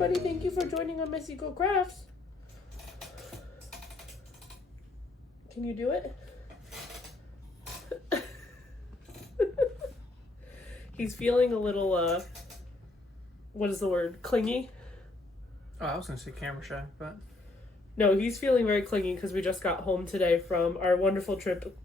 everybody. Thank you for joining on Messy Girl Crafts. Can you do it? He's feeling a little, what is the word? Clingy? Oh, I was going to say camera shy, but... No, he's feeling very clingy because we just got home today from our wonderful trip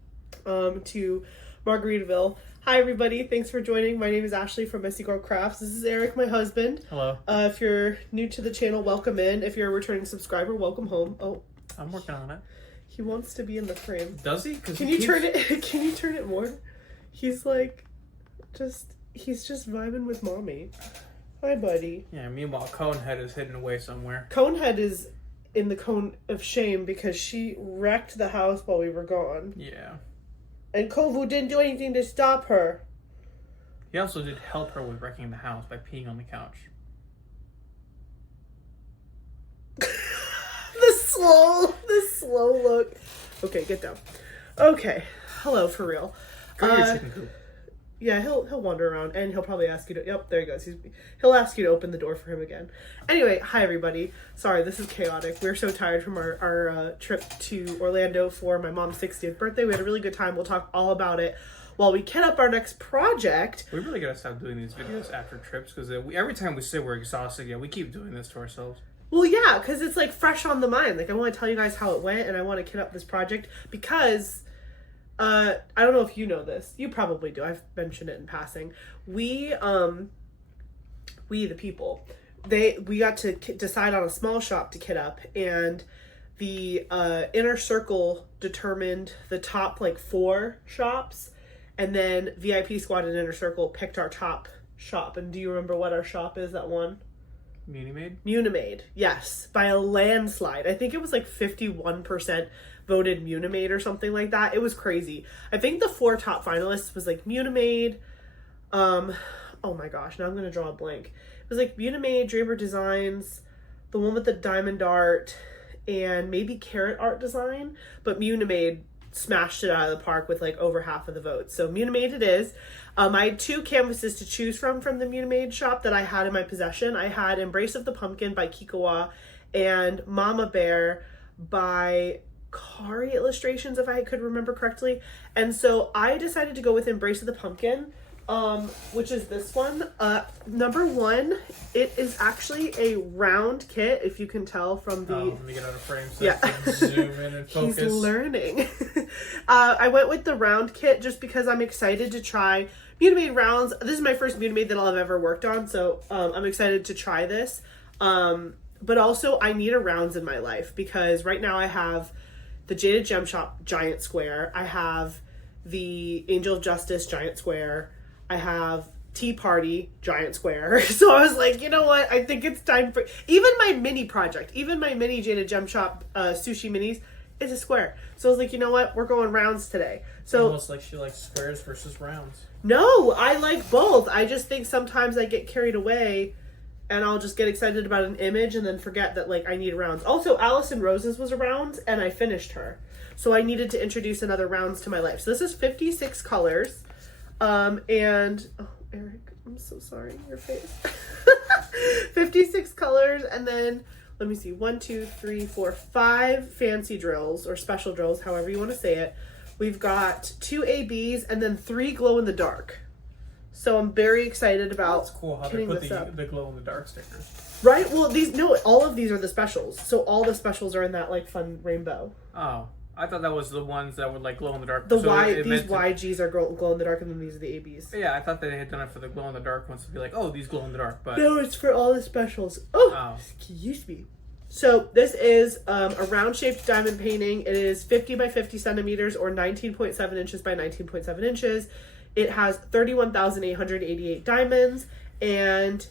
to Margaritaville. Hi, everybody. Thanks for joining. My name is Ashley from Messy Girl Crafts. This is Eric, my husband. Hello. If you're new to the channel, welcome in. If you're a returning subscriber, welcome home. Oh, I'm working on it. he wants to be in the frame. Does he? Can you turn it? Can you turn it more? He's like, he's just vibing with mommy. Hi, buddy. Yeah. Meanwhile, Conehead is hidden away somewhere. Conehead is in the cone of shame because she wrecked the house while we were gone. Yeah. And Kovu didn't do anything to stop her. He also did help her with wrecking the house by peeing on the couch. the slow look. Okay, get down. Okay, hello, for real. Go to your chicken coop. Yeah, he'll wander around and he'll probably ask you to. Yep, there he goes. He'll ask you to open the door for him again. Anyway, hi everybody. Sorry, this is chaotic. We're so tired from our trip to Orlando for my mom's 60th birthday. We had a really good time. We'll talk all about it while we kit up our next project. We really gotta stop doing these videos after trips because every time we say we're exhausted, we keep doing this to ourselves. Well, yeah, because it's like fresh on the mind. Like I want to tell you guys how it went, and I want to kit up this project because. I don't know if you know this. You probably do. I've mentioned it in passing. We the people, we got to decide on a small shop to kit up, and the inner circle determined the top like 4 shops, and then VIP Squad and Inner Circle picked our top shop. And do you remember what our shop is that won? Munimade, yes, by a landslide. I think it was like 51% voted Munimade or something like that. It was crazy. I think the 4 top finalists was like Munimade, oh my gosh, now I'm gonna draw a blank. It was like Munimade, Draper Designs, the one with the diamond art, and maybe Carrot Art Design, but Munimade smashed it out of the park with like over half of the votes. So Munimade it is. I had 2 canvases to choose from the Munimade shop that I had in my possession. I had Embrace of the Pumpkin by Kikowah and Mama Bear by Kari Illustrations, if I could remember correctly. And so I decided to go with Embrace of the Pumpkin, which is this one. Number 1, it is actually a round kit, if you can tell from the... let me get out of frame so yeah. I can zoom in and focus. He's learning. I went with the round kit just because I'm excited to try Munimade rounds. This is my first Munimade that I'll have ever worked on, so I'm excited to try this. But also, I need a rounds in my life because right now I have the Jaded Gem Shop Giant Square. I have the Angel of Justice Giant Square. I have Tea Party Giant Square. So I was like, you know what? I think it's time for... Even my mini project, even my mini Jaded Gem Shop sushi minis, is a square. So I was like, you know what? We're going rounds today. So almost like she likes squares versus rounds. No, I like both. I just think sometimes I get carried away and I'll just get excited about an image and then forget that like I need rounds. Also, Allison Rose's was a round and I finished her. So I needed to introduce another rounds to my life. So this is 56 colors. And oh, Eric, I'm so sorry, your face. 56 colors, and then let me see, 1, 2, 3, 4, 5 fancy drills or special drills, however you want to say it. We've got 2 ABs and then 3 glow in the dark. So I'm very excited about. That's cool how they put the glow in the dark stickers. Right? Well, all of these are the specials. So all the specials are in that like fun rainbow. Oh, I thought that was the ones that would like glow in the dark. These YGs are glow in the dark, and then these are the ABs. Yeah, I thought they had done it for the glow in the dark ones to be like, oh, these glow in the dark. But no, it's for all the specials. Oh. Excuse me. So this is a round shaped diamond painting. It is 50 by 50 centimeters or 19.7 inches by 19.7 inches. It has 31,888 diamonds. And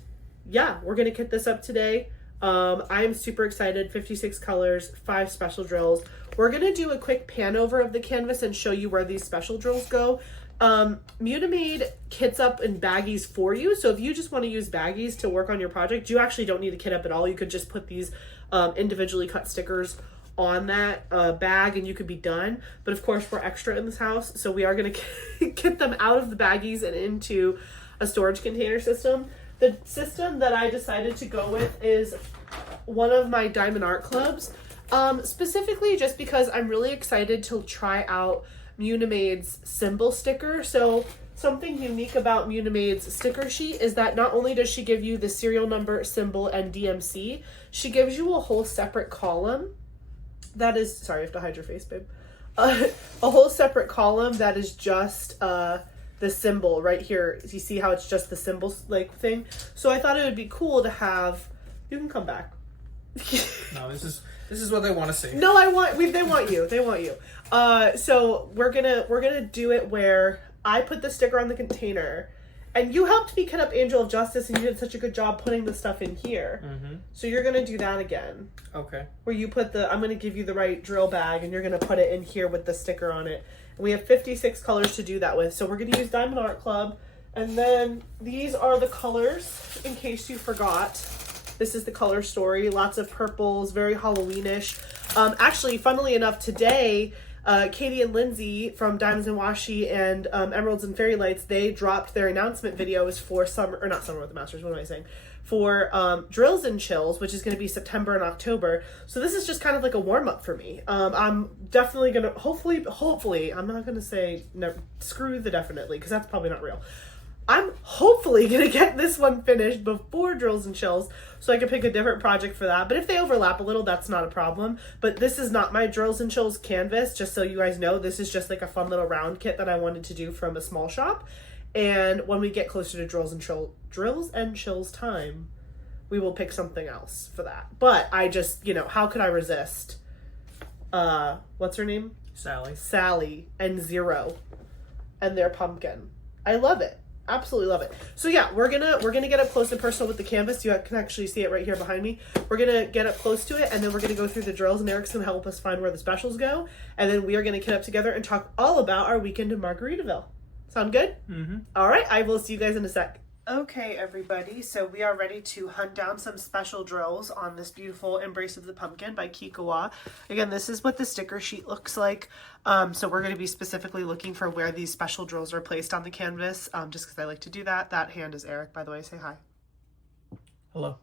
yeah, we're going to kit this up today. I'm super excited. 56 colors, 5 special drills. We're going to do a quick pan over of the canvas and show you where these special drills go. Munimade kits up in baggies for you. So if you just want to use baggies to work on your project, you actually don't need to kit up at all. You could just put these individually cut stickers on that bag and you could be done. But of course, we're extra in this house, so we are going to kit them out of the baggies and into a storage container system. The system that I decided to go with is one of my Diamond Art Clubs. Specifically just because I'm really excited to try out Munimade's symbol sticker. So something unique about Munimade's sticker sheet is that not only does she give you the serial number, symbol, and DMC, she gives you a whole separate column that is, sorry, I have to hide your face, babe. A whole separate column that is just the symbol right here. You see how it's just the symbols like thing? So I thought it would be cool to have, you can come back. No, this is what they want to see. No, they want you. They want you. So we're gonna do it where I put the sticker on the container, and you helped me cut up Angel of Justice, and you did such a good job putting the stuff in here. Mm-hmm. So you're gonna do that again. Okay. Where you put I'm gonna give you the right drill bag, and you're gonna put it in here with the sticker on it. And we have 56 colors to do that with. So we're gonna use Diamond Art Club, and then these are the colors in case you forgot. This is the color story. Lots of purples, very Halloweenish. Actually, funnily enough, today, Katie and Lindsay from Diamonds and Washi and Emeralds and Fairy Lights, they dropped their announcement videos for not Summer with the Masters, what am I saying? For Drills and Chills, which is going to be September and October. So this is just kind of like a warm-up for me. I'm definitely going to, hopefully, I'm not going to say, no, screw the definitely, because that's probably not real. I'm hopefully going to get this one finished before Drills and Chills so I can pick a different project for that. But if they overlap a little, that's not a problem. But this is not my Drills and Chills canvas, just so you guys know. This is just like a fun little round kit that I wanted to do from a small shop. And when we get closer to Drills and Chills time, we will pick something else for that. But I just, how could I resist? What's her name? Sally and Zero and their pumpkin. I love it. Absolutely love it. So yeah, we're gonna get up close and personal with the canvas. You can actually see it right here behind me. We're gonna get up close to it, and then we're gonna go through the drills, and Eric's gonna help us find where the specials go, and then we are gonna get up together and talk all about our weekend in Margaritaville. Sound good? Mm-hmm. All right, I will see you guys in a sec. Okay, everybody, so we are ready to hunt down some special drills on this beautiful Embrace of the Pumpkin by Kikowah. Again, this is what the sticker sheet looks like. So we're going to be specifically looking for where these special drills are placed on the canvas, just because I like to do that. That hand is Eric, by the way. Say hi. Hello.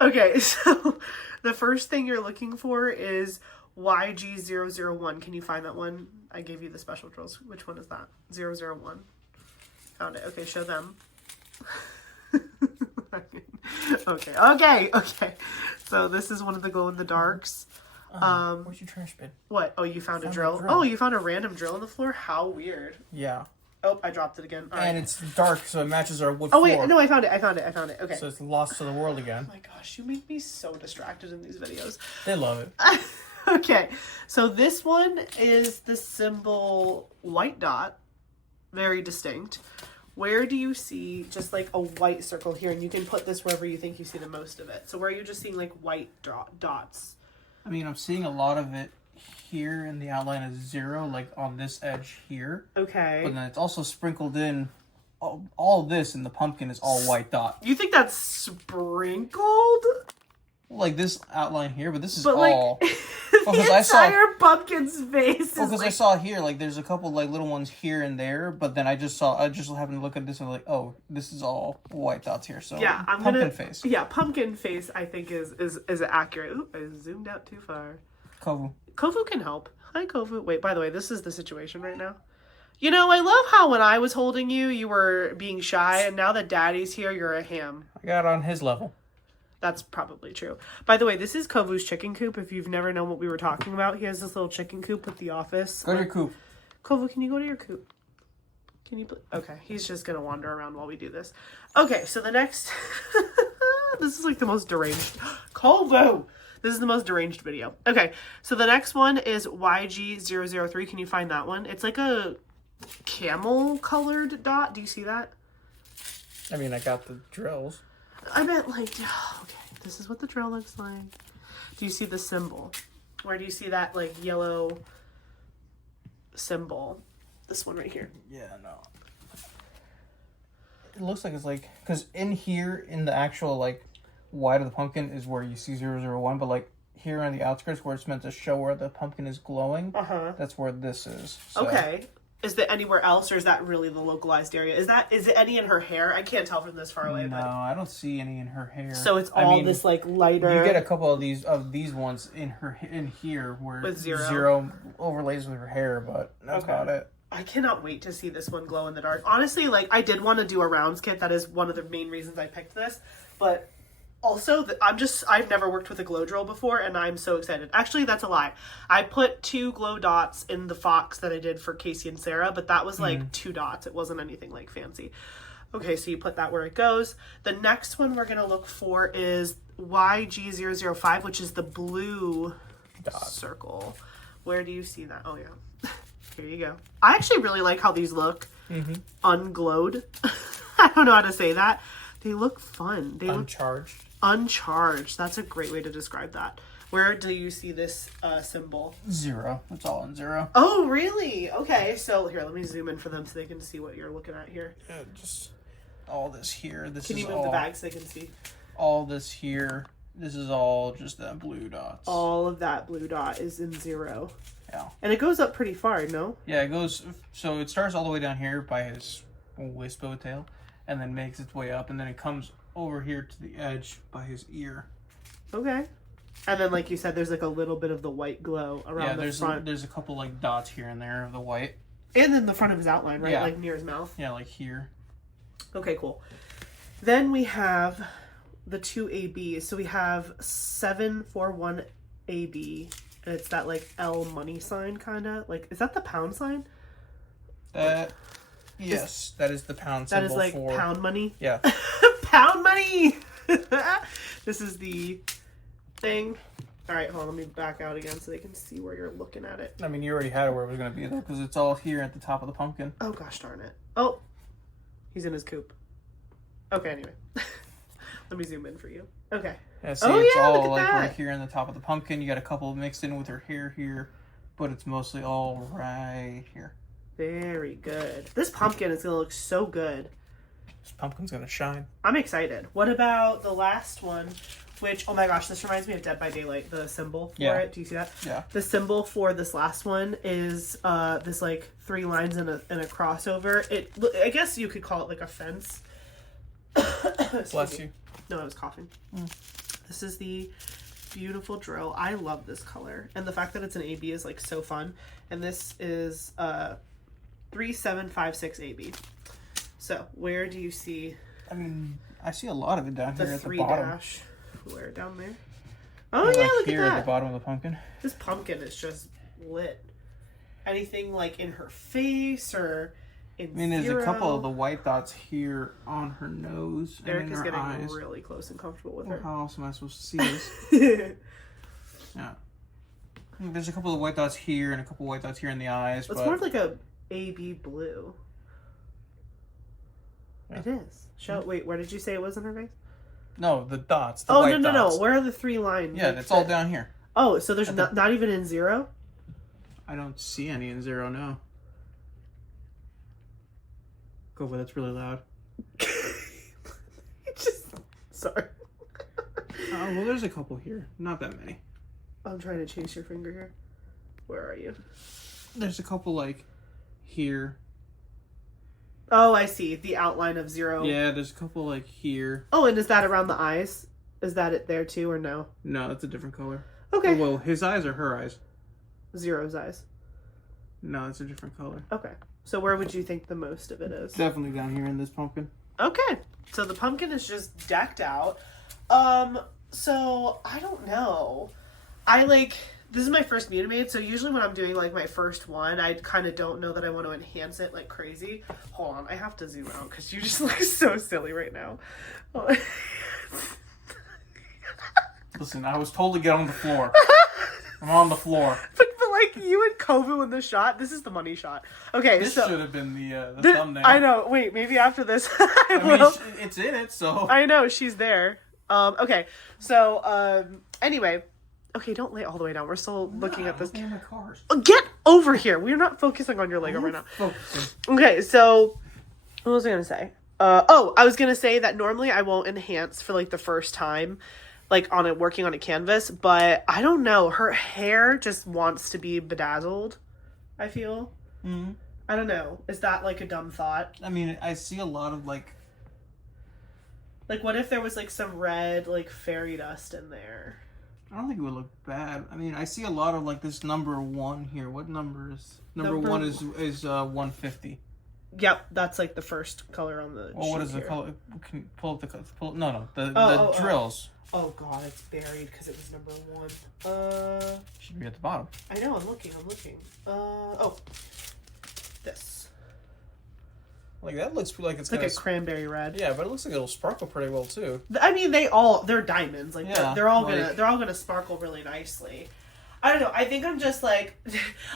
Okay, so the first thing you're looking for is YG001. Can you find that one? I gave you the special drills. Which one is that? 001. Found it. Okay, show them. Okay. So this is one of the glow-in-the-darks. Where's your trash bin? What? Oh, you found a drill? Oh, you found a random drill on the floor? How weird. Yeah. Oh, I dropped it again. All right. And it's dark, so it matches our wood floor. Oh, wait. No, I found it. Okay. So it's lost to the world again. Oh, my gosh. You make me so distracted in these videos. They love it. Okay. So this one is the symbol white dot. Very distinct. Where do you see just like a white circle here? And you can put this wherever you think you see the most of it. So where are you just seeing like white dots? I mean, I'm seeing a lot of it here in the outline of 0, like on this edge here. Okay. But then it's also sprinkled in. All this in the pumpkin is all white dot. You think that's sprinkled? Like this outline here, but this is but all. The entire pumpkin's face. Because I saw here, like there's a couple like little ones here and there, but then I just happened to look at this and like, oh, this is all white dots here. So yeah, pumpkin face. Yeah, pumpkin face. I think is accurate. Ooh, I zoomed out too far. Kovu can help. Hi, Kovu. Wait, by the way, this is the situation right now. I love how when I was holding you, you were being shy, and now that Daddy's here, you're a ham. I got on his level. That's probably true. By the way, this is Kovu's chicken coop. If you've never known what we were talking about, he has this little chicken coop with the office. Go to your coop. Kovu, can you go to your coop? Can you? Okay, he's just gonna wander around while we do this. Okay, so the next. This is like the most deranged. Kovu! This is the most deranged video. Okay, so the next one is YG003. Can you find that one? It's like a camel colored dot. Do you see that? I mean, I got the drills. I meant like, okay, this is what the drill looks like. Do you see the symbol? Where do you see that like yellow symbol? This one right here. Yeah, no. It looks like it's like, because in here, in the actual like white of the pumpkin is where you see 001, but like here on the outskirts where it's meant to show where the pumpkin is glowing, that's where this is. So. Okay. Is there anywhere else, or is that really the localized area? Is it any in her hair? I can't tell from this far away. No, I don't see any in her hair. So it's all this like lighter. You get a couple of these ones in here where with zero overlays with her hair, but that's about it. I cannot wait to see this one glow in the dark. Honestly, like I did want to do a rounds kit. That is one of the main reasons I picked this, but. Also, I've never worked with a glow drill before, and I'm so excited. Actually, that's a lie. I put 2 glow dots in the Fox that I did for Casey and Sarah, but that was like 2 dots. It wasn't anything like fancy. Okay, so you put that where it goes. The next one we're going to look for is YG005, which is the blue circle. Where do you see that? Oh, yeah. Here you go. I actually really like how these look unglowed. I don't know how to say that. They look fun. They uncharged. Uncharged. That's a great way to describe that. Where do you see this symbol? 0. It's all on 0. Oh, really? Okay. So here, let me zoom in for them so they can see what you're looking at here. Yeah, just all this here. Can you move the bag so they can see? All this here. This is all just that blue dots. All of that blue dot is in 0. Yeah. And it goes up pretty far, no? Yeah, it goes. So it starts all the way down here by his wispo tail. And then makes its way up, and then it comes over here to the edge by his ear. Okay. And then, like you said, there's like a little bit of the white glow around the front. There's a couple like dots here and there of the white. And then the front of his outline, right? Yeah. Like near his mouth. Yeah, like here. Okay, cool. Then we have the 2 ABs. So we have 741 AB, and it's that like L money sign kind of. Like, is that the pound sign? Yes, that is the pound symbol. That is like pound money? Yeah. Pound money! This is the thing. All right, hold on. Let me back out again so they can see where you're looking at it. I mean, you already had it where it was going to be, though, because it's all here at the top of the pumpkin. Oh, gosh darn it. Oh, he's in his coop. Okay, anyway. Let me zoom in for you. Okay. Yeah, see, it's all like right here in the top of the pumpkin. You got a couple mixed in with her hair here, but it's mostly all right here. Very good. This pumpkin is going to look so good. This pumpkin's going to shine. I'm excited. What about the last one, which, oh my gosh, this reminds me of Dead by Daylight, the symbol for it. Do you see that? Yeah. The symbol for this last one is this like 3 lines and a crossover. I guess you could call it like a fence. Bless you. No, I was coughing. This is the beautiful drill. I love this color. And the fact that it's an AB is like so fun. And this is 3756 AB. So where do you see? I mean, I see a lot of it down here at the 3 bottom. dash. Where down there? Oh yeah, look here at that. At the bottom of the pumpkin. This pumpkin is just lit. Anything like in her face or in I mean, there's a couple of the white dots here on her nose and Eric in is her getting eyes. really close and comfortable with Well, her. how else am I supposed to see this? Yeah. There's a couple of white dots here and a couple of white dots here in the eyes. It's more of like a AB blue. Yeah. It is. Wait, where did you say it was in her face? No, the dots. The white white dots. No. Where are the 3 lines? Yeah, it's all down here. Oh, so there's not even in 0? I don't see any in 0, no. Kikowah, that's really loud. Sorry. Well, there's a couple here. Not that many. I'm trying to chase your finger here. Where are you? There's a couple, like, here. Oh, I see. The outline of 0. Yeah, there's a couple, like, here. Oh, and is that around the eyes? Is that it there, too, or no? No, that's a different color. Okay. Oh, well, his eyes or her eyes? 0's eyes. No, it's a different color. Okay. So where would you think the most of it is? Definitely down here in this pumpkin. Okay. So the pumpkin is just decked out. So I don't know. This is my first Munimade, so usually when I'm doing like my first one, I kind of don't know that I want to enhance it like crazy. Hold on, I have to zoom out because you just look so silly right now. Listen, I was told to get on the floor. I'm on the floor. But like you and Kovu in the shot, this is the money shot. Okay, this so should have been the thumbnail. I know. Wait, maybe after this, I mean, it's in it, so I know she's there. Okay, so anyway. Okay, don't lay all the way down. We're still looking at this. Looking at my cars. Get over here. We're not focusing on your Lego right now. Focusing. Okay, so what was I going to say? I was going to say that normally I won't enhance for like the first time, like working on a canvas, but I don't know. Her hair just wants to be bedazzled, I feel. Mm-hmm. I don't know. Is that like a dumb thought? I mean, I see a lot of like what if there was like some red like fairy dust in there? I don't think it would look bad. I mean, I see a lot of like this number 1 here. What number is number 1 is 150. Yep, that's like the first color on the. Well, what is here. the color? Can you pull up the no the drills. Oh god, it's buried because it was number 1. Should be at the bottom. I know. I'm looking. This. Like that looks like it's like a cranberry red. Yeah, but it looks like it'll sparkle pretty well too. I mean, they're diamonds. Like they're all gonna sparkle really nicely. I don't know. I think I'm just like,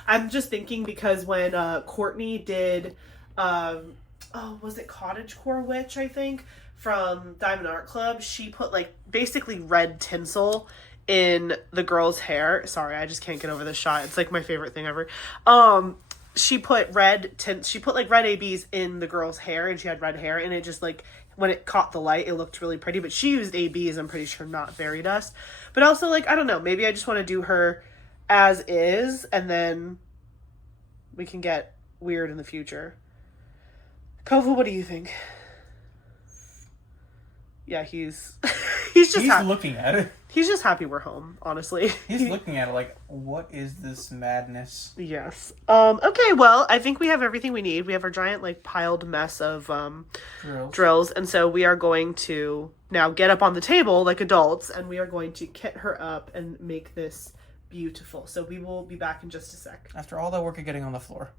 I'm just thinking because when Courtney did, was it Cottagecore Witch? I think from Diamond Art Club, she put like basically red tinsel in the girl's hair. Sorry, I just can't get over this shot. It's like my favorite thing ever. She put like red ABs in the girl's hair, and she had red hair, and it just like when it caught the light, it looked really pretty. But she used ABs, I'm pretty sure, not fairy dust. But also, like, I don't know, maybe I just want to do her as is, and then we can get weird in the future. Kova, what do you think? Yeah, he's just looking at it. He's just happy we're home, honestly. He's looking at it like, what is this madness? Yes. Okay, well, I think we have everything we need. We have our giant, like, piled mess of drills. And so we are going to now get up on the table like adults, and we are going to kit her up and make this beautiful. So we will be back in just a sec. After all that work of getting on the floor.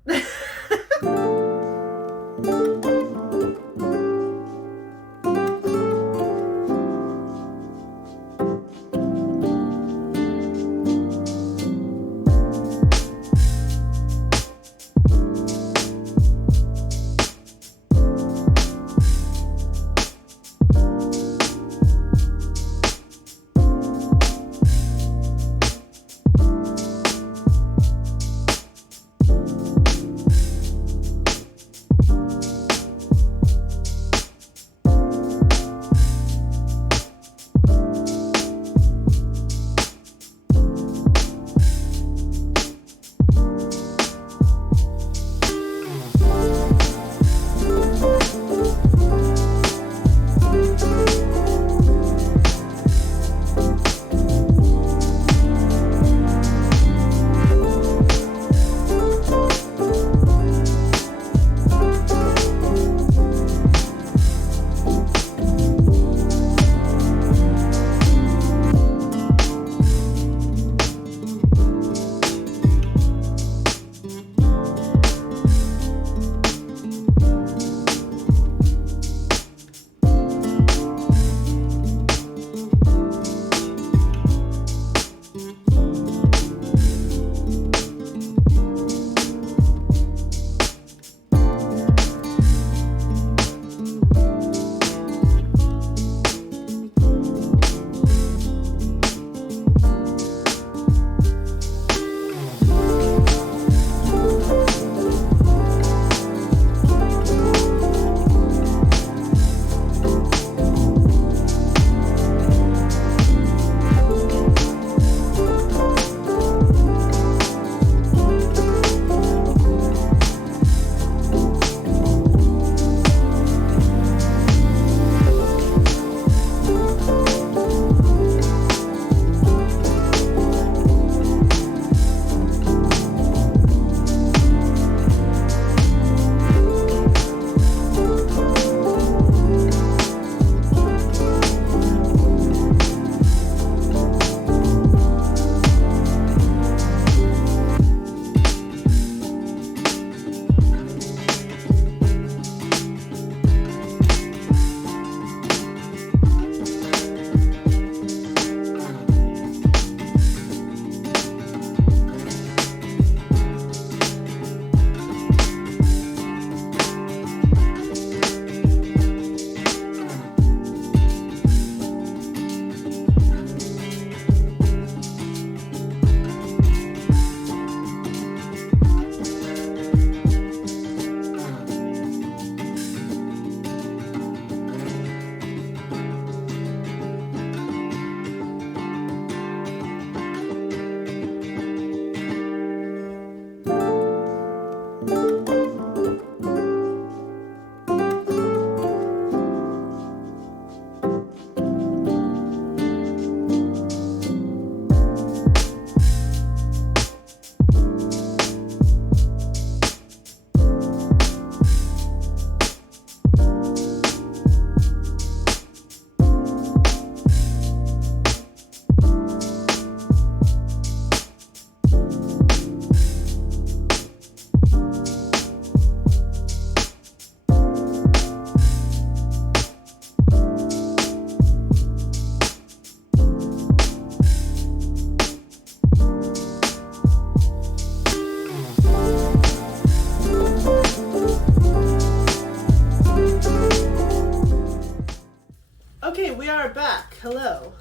back. Hello.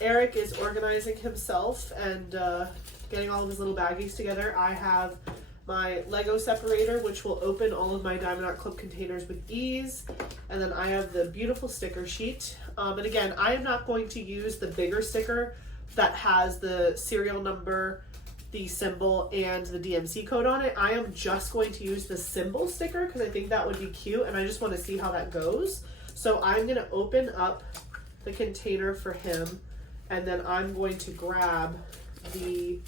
Eric is organizing himself and getting all of his little baggies together. I have my Lego separator, which will open all of my Diamond Art Club containers with ease. And then I have the beautiful sticker sheet. And again, I am not going to use the bigger sticker that has the serial number, the symbol, and the DMC code on it. I am just going to use the symbol sticker because I think that would be cute and I just want to see how that goes. So I'm going to open up the container for him and then I'm going to grab the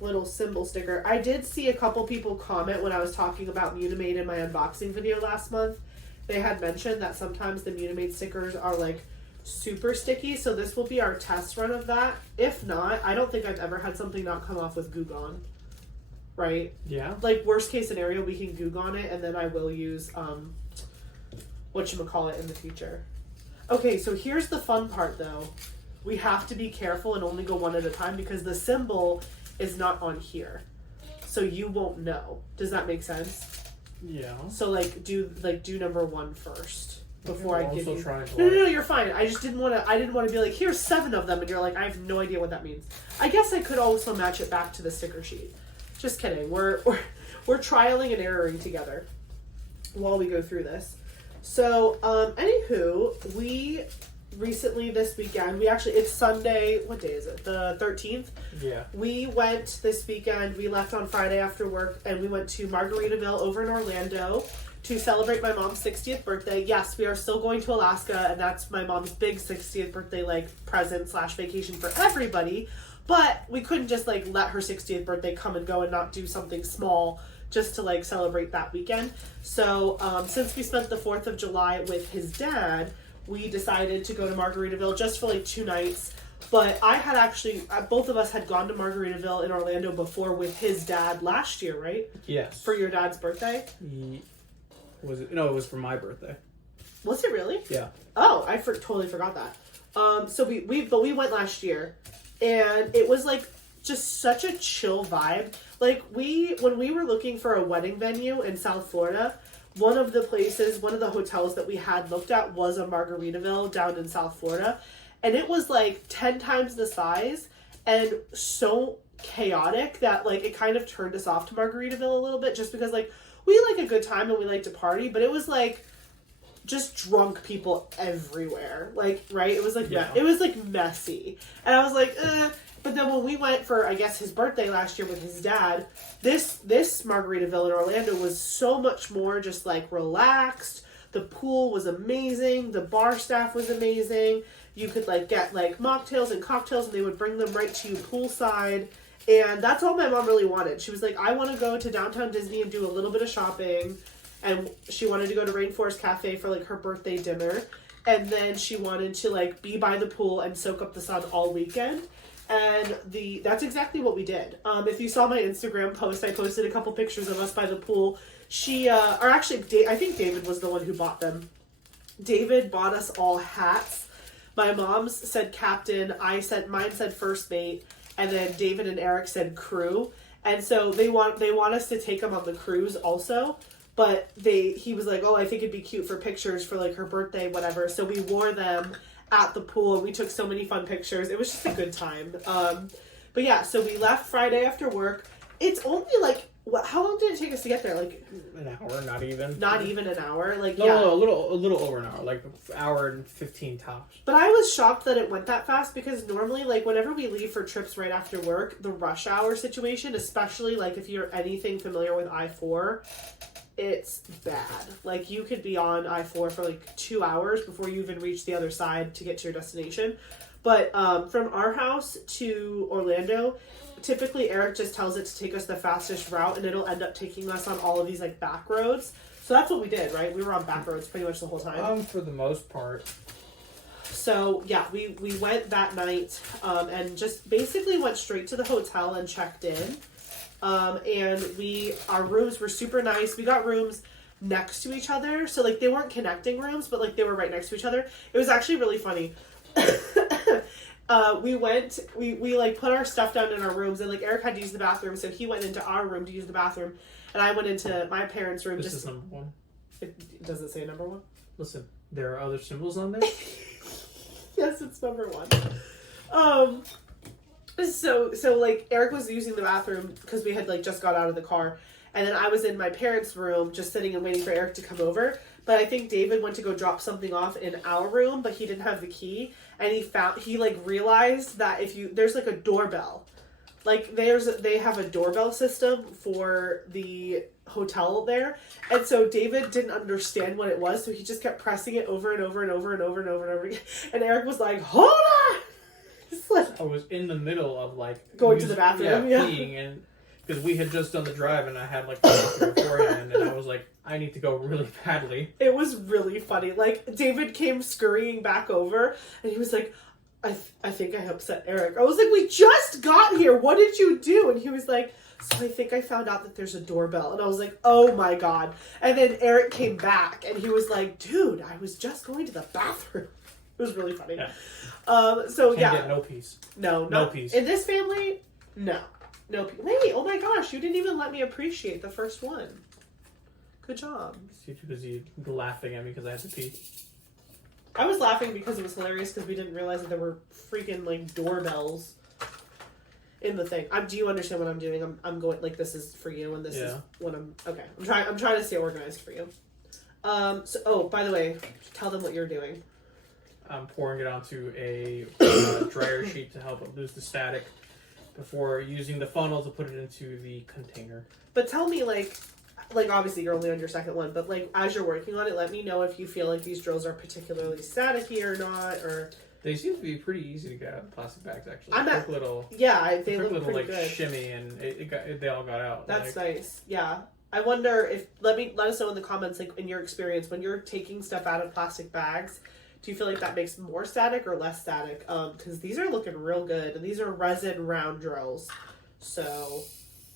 little symbol sticker. I did see a couple people comment when I was talking about Munimade in my unboxing video last month. They had mentioned that sometimes the Munimade stickers are like super sticky, so this will be our test run of that. If not, I don't think I've ever had something not come off with Goo Gone. Right? Yeah. Like worst case scenario, we can Goo Gone it and then I will use whatchamacallit in the future. Okay, so here's the fun part though. We have to be careful and only go one at a time because the symbol is not on here. So you won't know. Does that make sense? Yeah. So do number 1 first before I give you. No, You're fine. I just didn't want to be like, here's 7 of them and you're like, I have no idea what that means. I guess I could also match it back to the sticker sheet. Just kidding. We're trialing and erroring together while we go through this. So, anywho, we recently this weekend, it's Sunday, what day is it? The 13th? Yeah. We went this weekend, we left on Friday after work, and we went to Margaritaville over in Orlando to celebrate my mom's 60th birthday. Yes, we are still going to Alaska, and that's my mom's big 60th birthday, present / vacation for everybody, but we couldn't just, let her 60th birthday come and go and not do something small just to, celebrate that weekend. So, since we spent the 4th of July with his dad, we decided to go to Margaritaville just for 2 nights. But I had actually, both of us had gone to Margaritaville in Orlando before with his dad last year, right? Yes. For your dad's birthday? Was it? No, it was for my birthday. Was it really? Yeah. Oh, I totally forgot that. So we went last year, and it was just such a chill vibe. When we were looking for a wedding venue in South Florida, one of the hotels that we had looked at was a Margaritaville down in South Florida. And it was 10 times the size and so chaotic that it kind of turned us off to Margaritaville a little bit just because we like a good time and we like to party, but it was just drunk people everywhere. Right? It was it was messy. And I was but then when we went for, I guess, his birthday last year with his dad, this Margaritaville in Orlando was so much more just relaxed. The pool was amazing. The bar staff was amazing. You could get mocktails and cocktails and they would bring them right to you poolside. And that's all my mom really wanted. She was like, I want to go to downtown Disney and do a little bit of shopping. And she wanted to go to Rainforest Cafe for her birthday dinner. And then she wanted to be by the pool and soak up the sun all weekend. And that's exactly what we did. If you saw my Instagram post, I posted a couple pictures of us by the pool. I think David was the one who bought them. David bought us all hats. My mom's said captain, mine said first mate, and then David and Eric said crew. And so they want us to take them on the cruise also. But he was like, oh, I think it'd be cute for pictures for her birthday, whatever. So we wore them at the pool and we took so many fun pictures. It was just a good time. But yeah, so we left Friday after work. It's only how long did it take us to get there? An hour, not even. Not even an hour? No, a little over an hour, an hour and 15 tops. But I was shocked that it went that fast because normally, whenever we leave for trips right after work, the rush hour situation, especially, if you're anything familiar with I-4, it's bad. You could be on I-4 for 2 hours before you even reach the other side to get to your destination. But from our house to Orlando, typically Eric just tells it to take us the fastest route and it'll end up taking us on all of these back roads. So that's what we did, right? We were on back roads pretty much the whole time. For the most part. So yeah, we went that night and just basically went straight to the hotel and checked in. And our rooms were super nice. We got rooms next to each other. So they weren't connecting rooms, but they were right next to each other. It was actually really funny. We put our stuff down in our rooms and Eric had to use the bathroom. So he went into our room to use the bathroom and I went into my parents' room. This is number 1. It doesn't say number 1. Listen, there are other symbols on there. Yes, it's number one. So like Eric was using the bathroom because we had like just got out of the car, and then I was in my parents' room just sitting and waiting for Eric to come over. But I think David went to go drop something off in our room, but he didn't have the key, and he like realized that there's like a doorbell, like they have a doorbell system for the hotel there, and so David didn't understand what it was, so he just kept pressing it over and over and over and over and over and over again, and Eric was like, "Hold on!" I was in the middle of like going to the bathroom, peeing, and because we had just done the drive, and I had like the beforehand, and I was like, I need to go really badly. It was really funny. Like David came scurrying back over, and he was like, I think I upset Eric. I was like, we just got here. What did you do? And he was like, so I think I found out that there's a doorbell. And I was like, oh my God. And then Eric came back, and he was like, dude, I was just going to the bathroom. It was really funny. Yeah. So Can't get no peace. No peace. In this family, no peace. Wait, oh my gosh, you didn't even let me appreciate the first one. Good job. You're too busy laughing at me because I had to pee. I was laughing because it was hilarious because we didn't realize that there were freaking like doorbells in the thing. Do you understand what I'm doing? I'm going like this is for you, and this is what I'm. Okay, I'm trying to stay organized for you. By the way, tell them what you're doing. I'm pouring it onto a dryer sheet to help it lose the static before using the funnel to put it into the container. But tell me, like obviously you're only on your second one, but like as you're working on it, let me know if you feel like these drills are particularly staticky or not, or they seem to be pretty easy to get out of plastic bags. Actually, they look little pretty like good. Shimmy, and they all got out. That's nice. Yeah, I wonder if let us know in the comments, like in your experience when you're taking stuff out of plastic bags. Do you feel like that makes more static or less static? Because these are looking real good, and these are resin round drills, so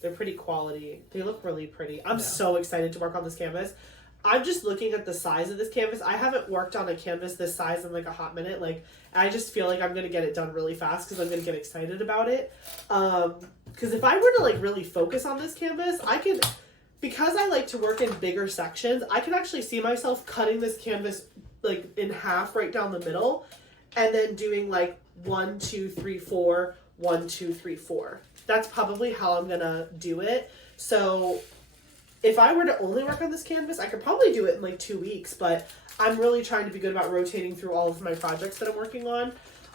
they're pretty quality. They look really pretty. I'm so excited to work on this canvas. I'm just looking at the size of this canvas. I haven't worked on a canvas this size in like a hot minute. Like I just feel like I'm gonna get it done really fast because I'm gonna get excited about it. Because if I were to like really focus on this canvas, I could, because I like to work in bigger sections, I can actually see myself cutting this canvas like in half right down the middle, and then doing like 1, 2, 3, 4, 1, 2, 3, 4. That's probably how I'm gonna do it. So if I were to only work on this canvas, I could probably do it in like 2 weeks, but I'm really trying to be good about rotating through all of my projects that I'm working on.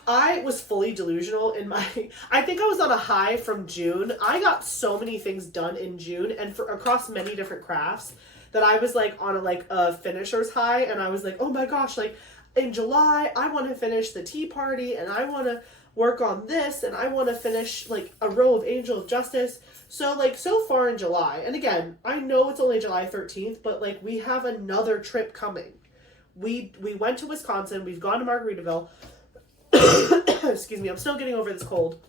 I was fully delusional in my, I think I was on a high from June. I got so many things done in June and across many different crafts that I was like on a finisher's high, and I was like, oh my gosh, like in July, I want to finish the tea party, and I want to work on this, and I want to finish like a row of Angel of Justice. So like so far in July, and again, I know it's only July 13th, but like we have another trip coming. We went to Wisconsin, we've gone to Margaritaville. Excuse me, I'm still getting over this cold.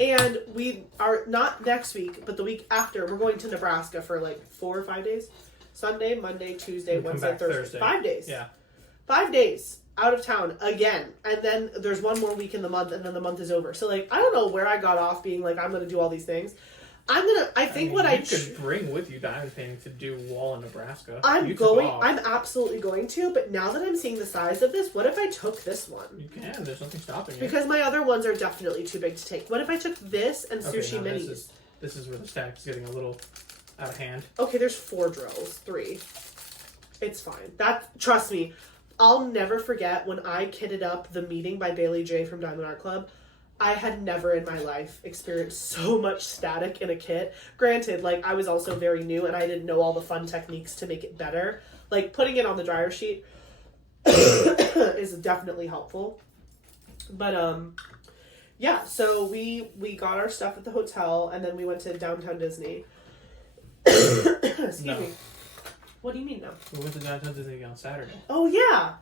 And we are not next week, but the week after, we're going to Nebraska for like 4 or 5 days. Sunday, Monday, Tuesday, Wednesday, Thursday. 5 days. Yeah. 5 days out of town again. And then there's one more week in the month, and then the month is over. So like, I don't know where I got off being like, I'm going to do all these things. I could bring with you diamond painting to do wall in Nebraska. I'm absolutely going to, but now that I'm seeing the size of this, what if I took this one? You can, there's nothing stopping you. Because my other ones are definitely too big to take. What if I took this and sushi minis? This is where the stack is getting a little out of hand. Okay, there's 4 drills, 3. It's fine. Trust me, I'll never forget when I kitted up the meeting by Bailey J from Diamond Art Club. I had never in my life experienced so much static in a kit. Granted, like, I was also very new and I didn't know all the fun techniques to make it better. Like, putting it on the dryer sheet is definitely helpful. But, yeah, so we got our stuff at the hotel, and then we went to Downtown Disney. Excuse me. What do you mean, no? We went to Downtown Disney on Saturday. Oh, yeah.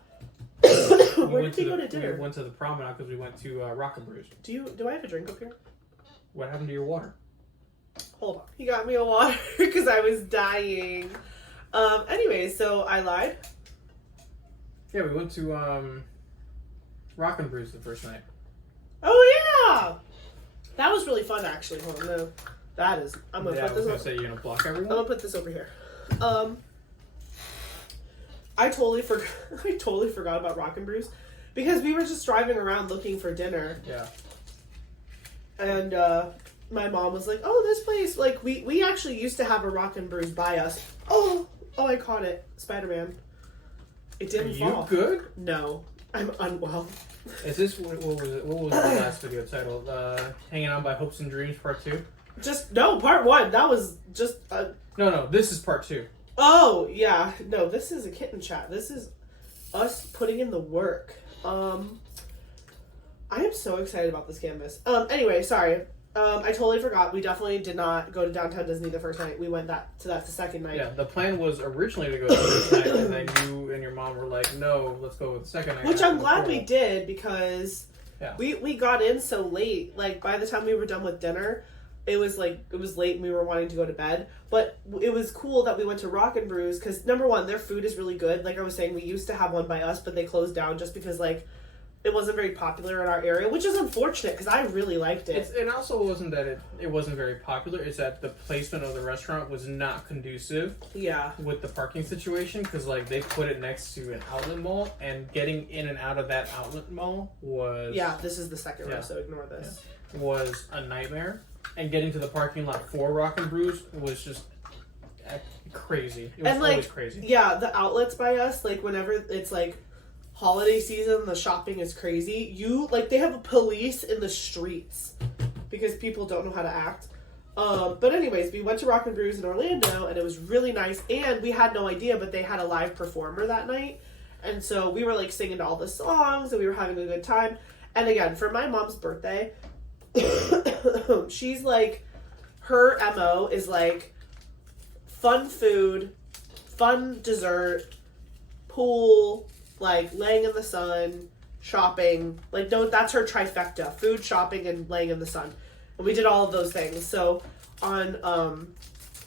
Where did we go to dinner? We went to the promenade because we went to Rock and Brews. Do I have a drink up here? What happened to your water? Hold on. He got me a water because I was dying. Anyways, so I lied. Yeah, we went to Rock and Brews the first night. Oh, yeah! That was really fun, actually. Hold on, no. That is... I'm going to put this over. Say you're going to block everyone? I'm going to put this over here. I totally forgot about Rock and Brews Because we were just driving around looking for dinner. Yeah. And my mom was like, oh, this place, like, we actually used to have a Rock and Brews by us. Oh, I caught it. Spider-Man. It didn't fall. Are you good? No. I'm unwell. Is this, what was it? What was the last video titled? Hanging On by Hopes and Dreams Part 2? Part 1. That was just No, this is Part 2. Oh, yeah. No, this is a kitten chat. This is us putting in the work. I am so excited about this canvas. Anyway, sorry. I totally forgot. We definitely did not go to Downtown Disney the first night. We went to that the second night. Yeah, the plan was originally to go to the first night, and then you and your mom were like, no, let's go with the second night. Which I'm glad we did, because yeah. we got in so late. Like, by the time we were done with dinner, it was late and we were wanting to go to bed. But it was cool that we went to Rock and Brews, because number one, their food is really good. Like I was saying, we used to have one by us, but they closed down just because, like, it wasn't very popular in our area, which is unfortunate because I really liked it. It also wasn't that it wasn't very popular. It's that the placement of the restaurant was not conducive. Yeah. With the parking situation, because like they put it next to an outlet mall, and getting in and out of that outlet mall was this is the second row, so ignore this. Was a nightmare, and getting to the parking lot for Rock and Brews was just crazy. It was always crazy. Yeah, the outlets by us, like whenever it's like holiday season, the shopping is crazy. They have police in the streets because people don't know how to act. But anyways, we went to Rock and Brews in Orlando, and it was really nice. And we had no idea, but they had a live performer that night, and so we were like singing all the songs, and we were having a good time. And again, for my mom's birthday, she's like, her MO is like fun food, fun dessert, pool, like laying in the sun, shopping. Like, no, that's her trifecta: food, shopping, and laying in the sun. And we did all of those things. So on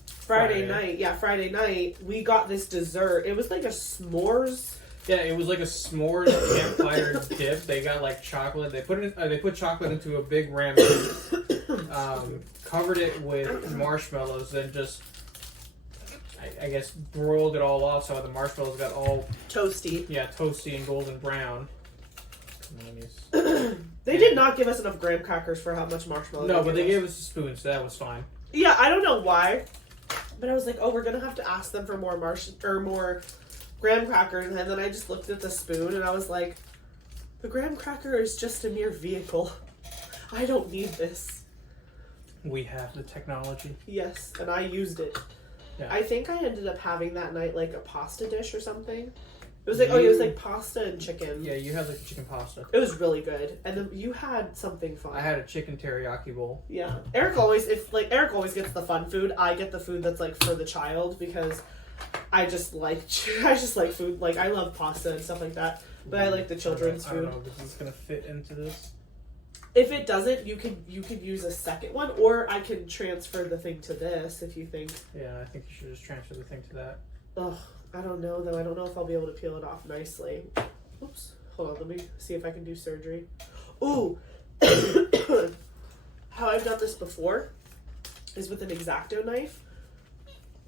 Friday night, we got this dessert. It was like a s'mores. Yeah, it was like a s'mores campfire dip. They got like chocolate. They put chocolate into a big ramen, covered it with marshmallows, then just I guess broiled it all off so the marshmallows got all toasty. Yeah, toasty and golden brown. They did not give us enough graham crackers for how much marshmallow. No, but they gave us a spoon, so that was fine. Yeah, I don't know why, but I was like, oh, we're gonna have to ask them for more more graham crackers, and then I just looked at the spoon and I was like, the graham cracker is just a mere vehicle. I don't need this. We have the technology. Yes, and I used it. Yeah. I think I ended up having that night like a pasta dish or something. It was like it was like pasta and chicken. Yeah, you had like a chicken pasta. It was really good, and then you had something fun. I had a chicken teriyaki bowl. Yeah, Eric always gets the fun food. I get the food that's like for the child because I just like food. Like I love pasta and stuff like that, but I like the children's food. I don't know if this is gonna fit into this. If it doesn't, you could use a second one, or I can transfer the thing to this if you think. Yeah, I think you should just transfer the thing to that. Ugh, I don't know though. I don't know if I'll be able to peel it off nicely. Oops. Hold on, let me see if I can do surgery. Ooh. How I've done this before is with an X-Acto knife,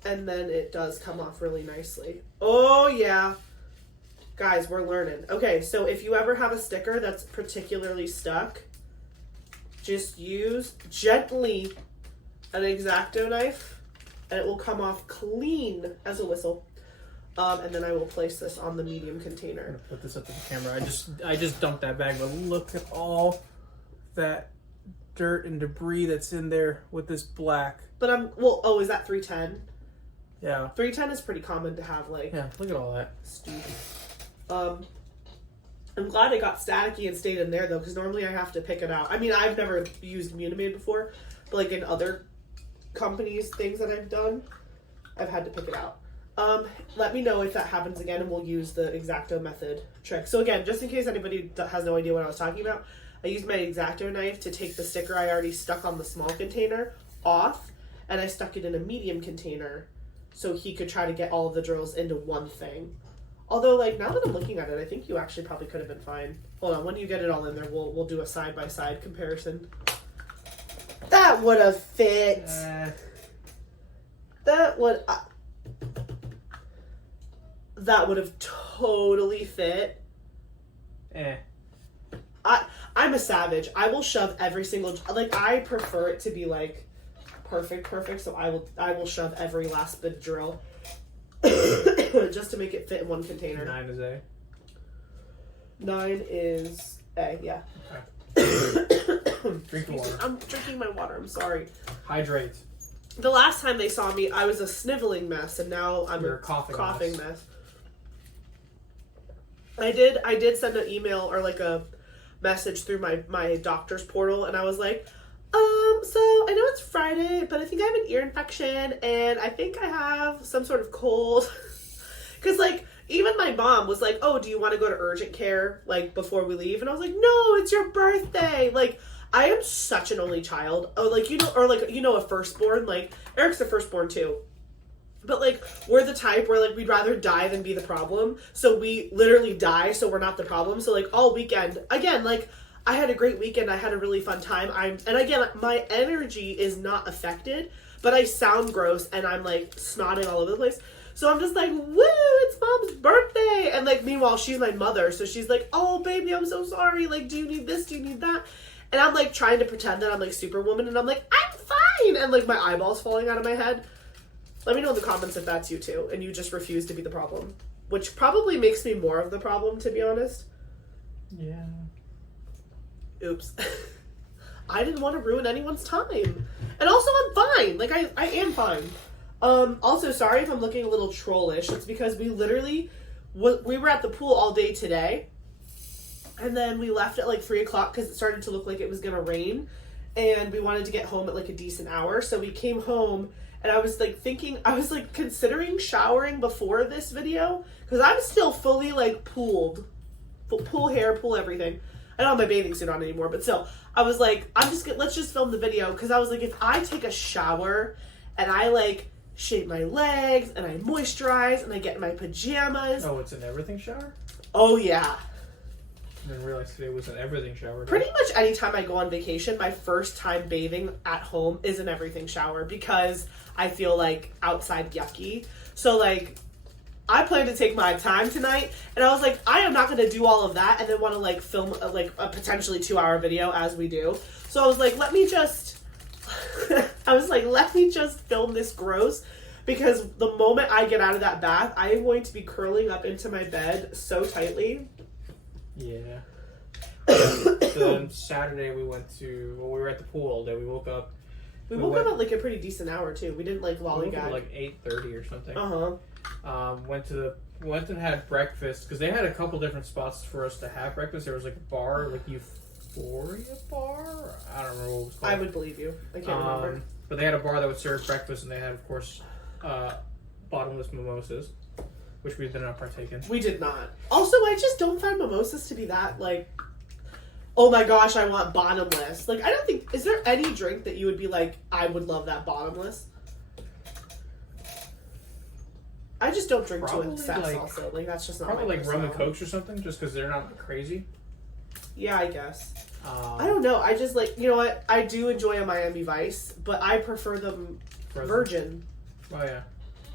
and then it does come off really nicely. Oh yeah. Guys, we're learning. Okay, so if you ever have a sticker that's particularly stuck, just use gently an X-Acto knife, and it will come off clean as a whistle. And then I will place this on the medium container. I'm gonna put this up to the camera. I just dumped that bag, but look at all that dirt and debris that's in there with this black. But is that 310? Yeah. 310 is pretty common to have, like. Yeah, look at all that. I'm glad it got staticky and stayed in there, though, because normally I have to pick it out. I mean, I've never used Munimade before, but, like, in other companies, things that I've done, I've had to pick it out. Let me know if that happens again, and we'll use the X-Acto method trick. So, again, just in case anybody has no idea what I was talking about, I used my X-Acto knife to take the sticker I already stuck on the small container off, and I stuck it in a medium container so he could try to get all of the drills into one thing. Although, like, now that I'm looking at it, I think you actually probably could have been fine. Hold on, when you get it all in there, we'll do a side-by-side comparison. That would have fit. That would have totally fit. I'm a savage. I will shove every single, like, I prefer it to be like perfect, so I will shove every last bit of drill just to make it fit in one container. 9 is A. 9 is A, yeah. Okay. Drink the water. I'm drinking my water, I'm sorry. Hydrate. The last time they saw me, I was a sniveling mess, and now I'm You're a a coughing mess. I did send an email or like a message through my doctor's portal, and I was like, so I know it's Friday, but I think I have an ear infection, and I think I have some sort of cold. Because, like, even my mom was like, oh, do you want to go to urgent care, like, before we leave? And I was like, no, it's your birthday. Like, I am such an only child. Oh, like, you know, or, like, you know, a firstborn. Like, Eric's a firstborn, too. But, like, we're the type where, like, we'd rather die than be the problem. So we literally die, so we're not the problem. So, like, all weekend, again, like, I had a great weekend. I had a really fun time. And again, my energy is not affected, but I sound gross and I'm, like, snotting all over the place. So I'm just like, woo, it's Mom's birthday. And, like, meanwhile, she's my mother. So she's like, oh, baby, I'm so sorry. Like, do you need this? Do you need that? And I'm, like, trying to pretend that I'm, like, Superwoman. And I'm like, I'm fine. And, like, my eyeballs falling out of my head. Let me know in the comments if that's you, too. And you just refuse to be the problem. Which probably makes me more of the problem, to be honest. Yeah. Oops. I didn't want to ruin anyone's time. And also, I'm fine. Like, I am fine. Also, sorry if I'm looking a little trollish. It's because we literally, we were at the pool all day today. And then we left at like 3 o'clock because it started to look like it was going to rain. And we wanted to get home at like a decent hour. So we came home and I was like thinking, I was like considering showering before this video. Because I'm still fully like pooled. Pool hair, pool everything. I don't have my bathing suit on anymore, but still, I was like, let's just film the video, because I was like, if I take a shower, and I, like, shave my legs, and I moisturize, and I get in my pajamas. Oh, it's an everything shower? Oh, yeah. I didn't realize today was an everything shower. Pretty much anytime I go on vacation, my first time bathing at home is an everything shower, because I feel, like, outside yucky. So, like, I plan to take my time tonight, and I was like, I am not going to do all of that and then want to, like, film, a potentially 2-hour video as we do. So I was like, let me just film this gross, because the moment I get out of that bath, I am going to be curling up into my bed so tightly. Yeah. So then Saturday we were at the pool all day. We woke up. We woke up at, like, a pretty decent hour, too. We didn't, like, lollygag. We woke up at, like, 8:30 or something. Uh-huh. Went and had breakfast, because they had a couple different spots for us to have breakfast. There was like a bar, like Euphoria bar? I don't remember what it was called. I would believe you. I can't remember. But they had a bar that would serve breakfast, and they had, of course, bottomless mimosas, which we did not partake in. We did not. Also, I just don't find mimosas to be that, like, oh my gosh, I want bottomless. Like, I don't think, is there any drink that you would be like, I would love that bottomless? I just don't drink probably to excess also. Like, that's just not probably my like rum and cokes or something, just because they're not crazy. Yeah, I guess. I don't know. I just, like, you know what? I do enjoy a Miami Vice, but I prefer them virgin. Oh, yeah.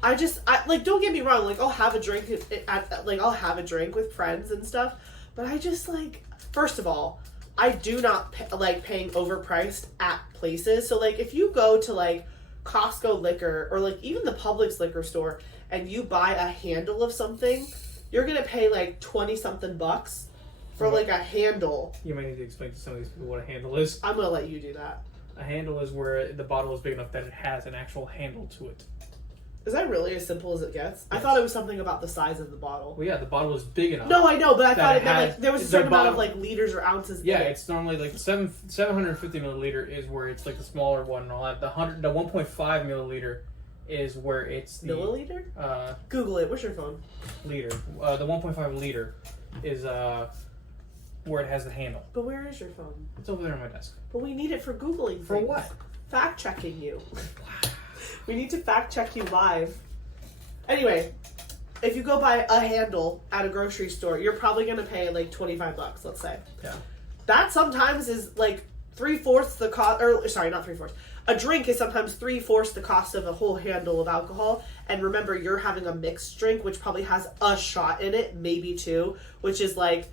I like, don't get me wrong. Like, I'll have a drink I'll have a drink with friends and stuff, but I just, like, first of all, I do not like paying overpriced at places. So, like, if you go to, like, Costco liquor or, like, even the Publix liquor store and you buy a handle of something, you're gonna pay like 20-something bucks for like a handle. You might need to explain to some of these people what a handle is. I'm gonna let you do that. A handle is where the bottle is big enough that it has an actual handle to it. Is that really as simple as it gets? Yes. I thought it was something about the size of the bottle. Well, yeah, the bottle is big enough. No, I know, but I thought it meant, like, there was a certain amount of, like, liters or ounces. Yeah, it's normally like 750 milliliter is where it's like the smaller one and all that. The 1.5 milliliter is where it's the milliliter. Google it. What's your phone? Liter. The 1.5 liter is where it has the handle. But where is your phone? It's over there on my desk. But we need it for Googling. For things. what? Fact checking you. We need to fact check you live. Anyway, if you go buy a handle at a grocery store, you're probably gonna pay like $25, let's say. Yeah. That sometimes is like 3/4 the cost, or sorry, not 3/4. A drink is sometimes 3/4 the cost of a whole handle of alcohol. And remember, you're having a mixed drink, which probably has a shot in it, maybe two, which is like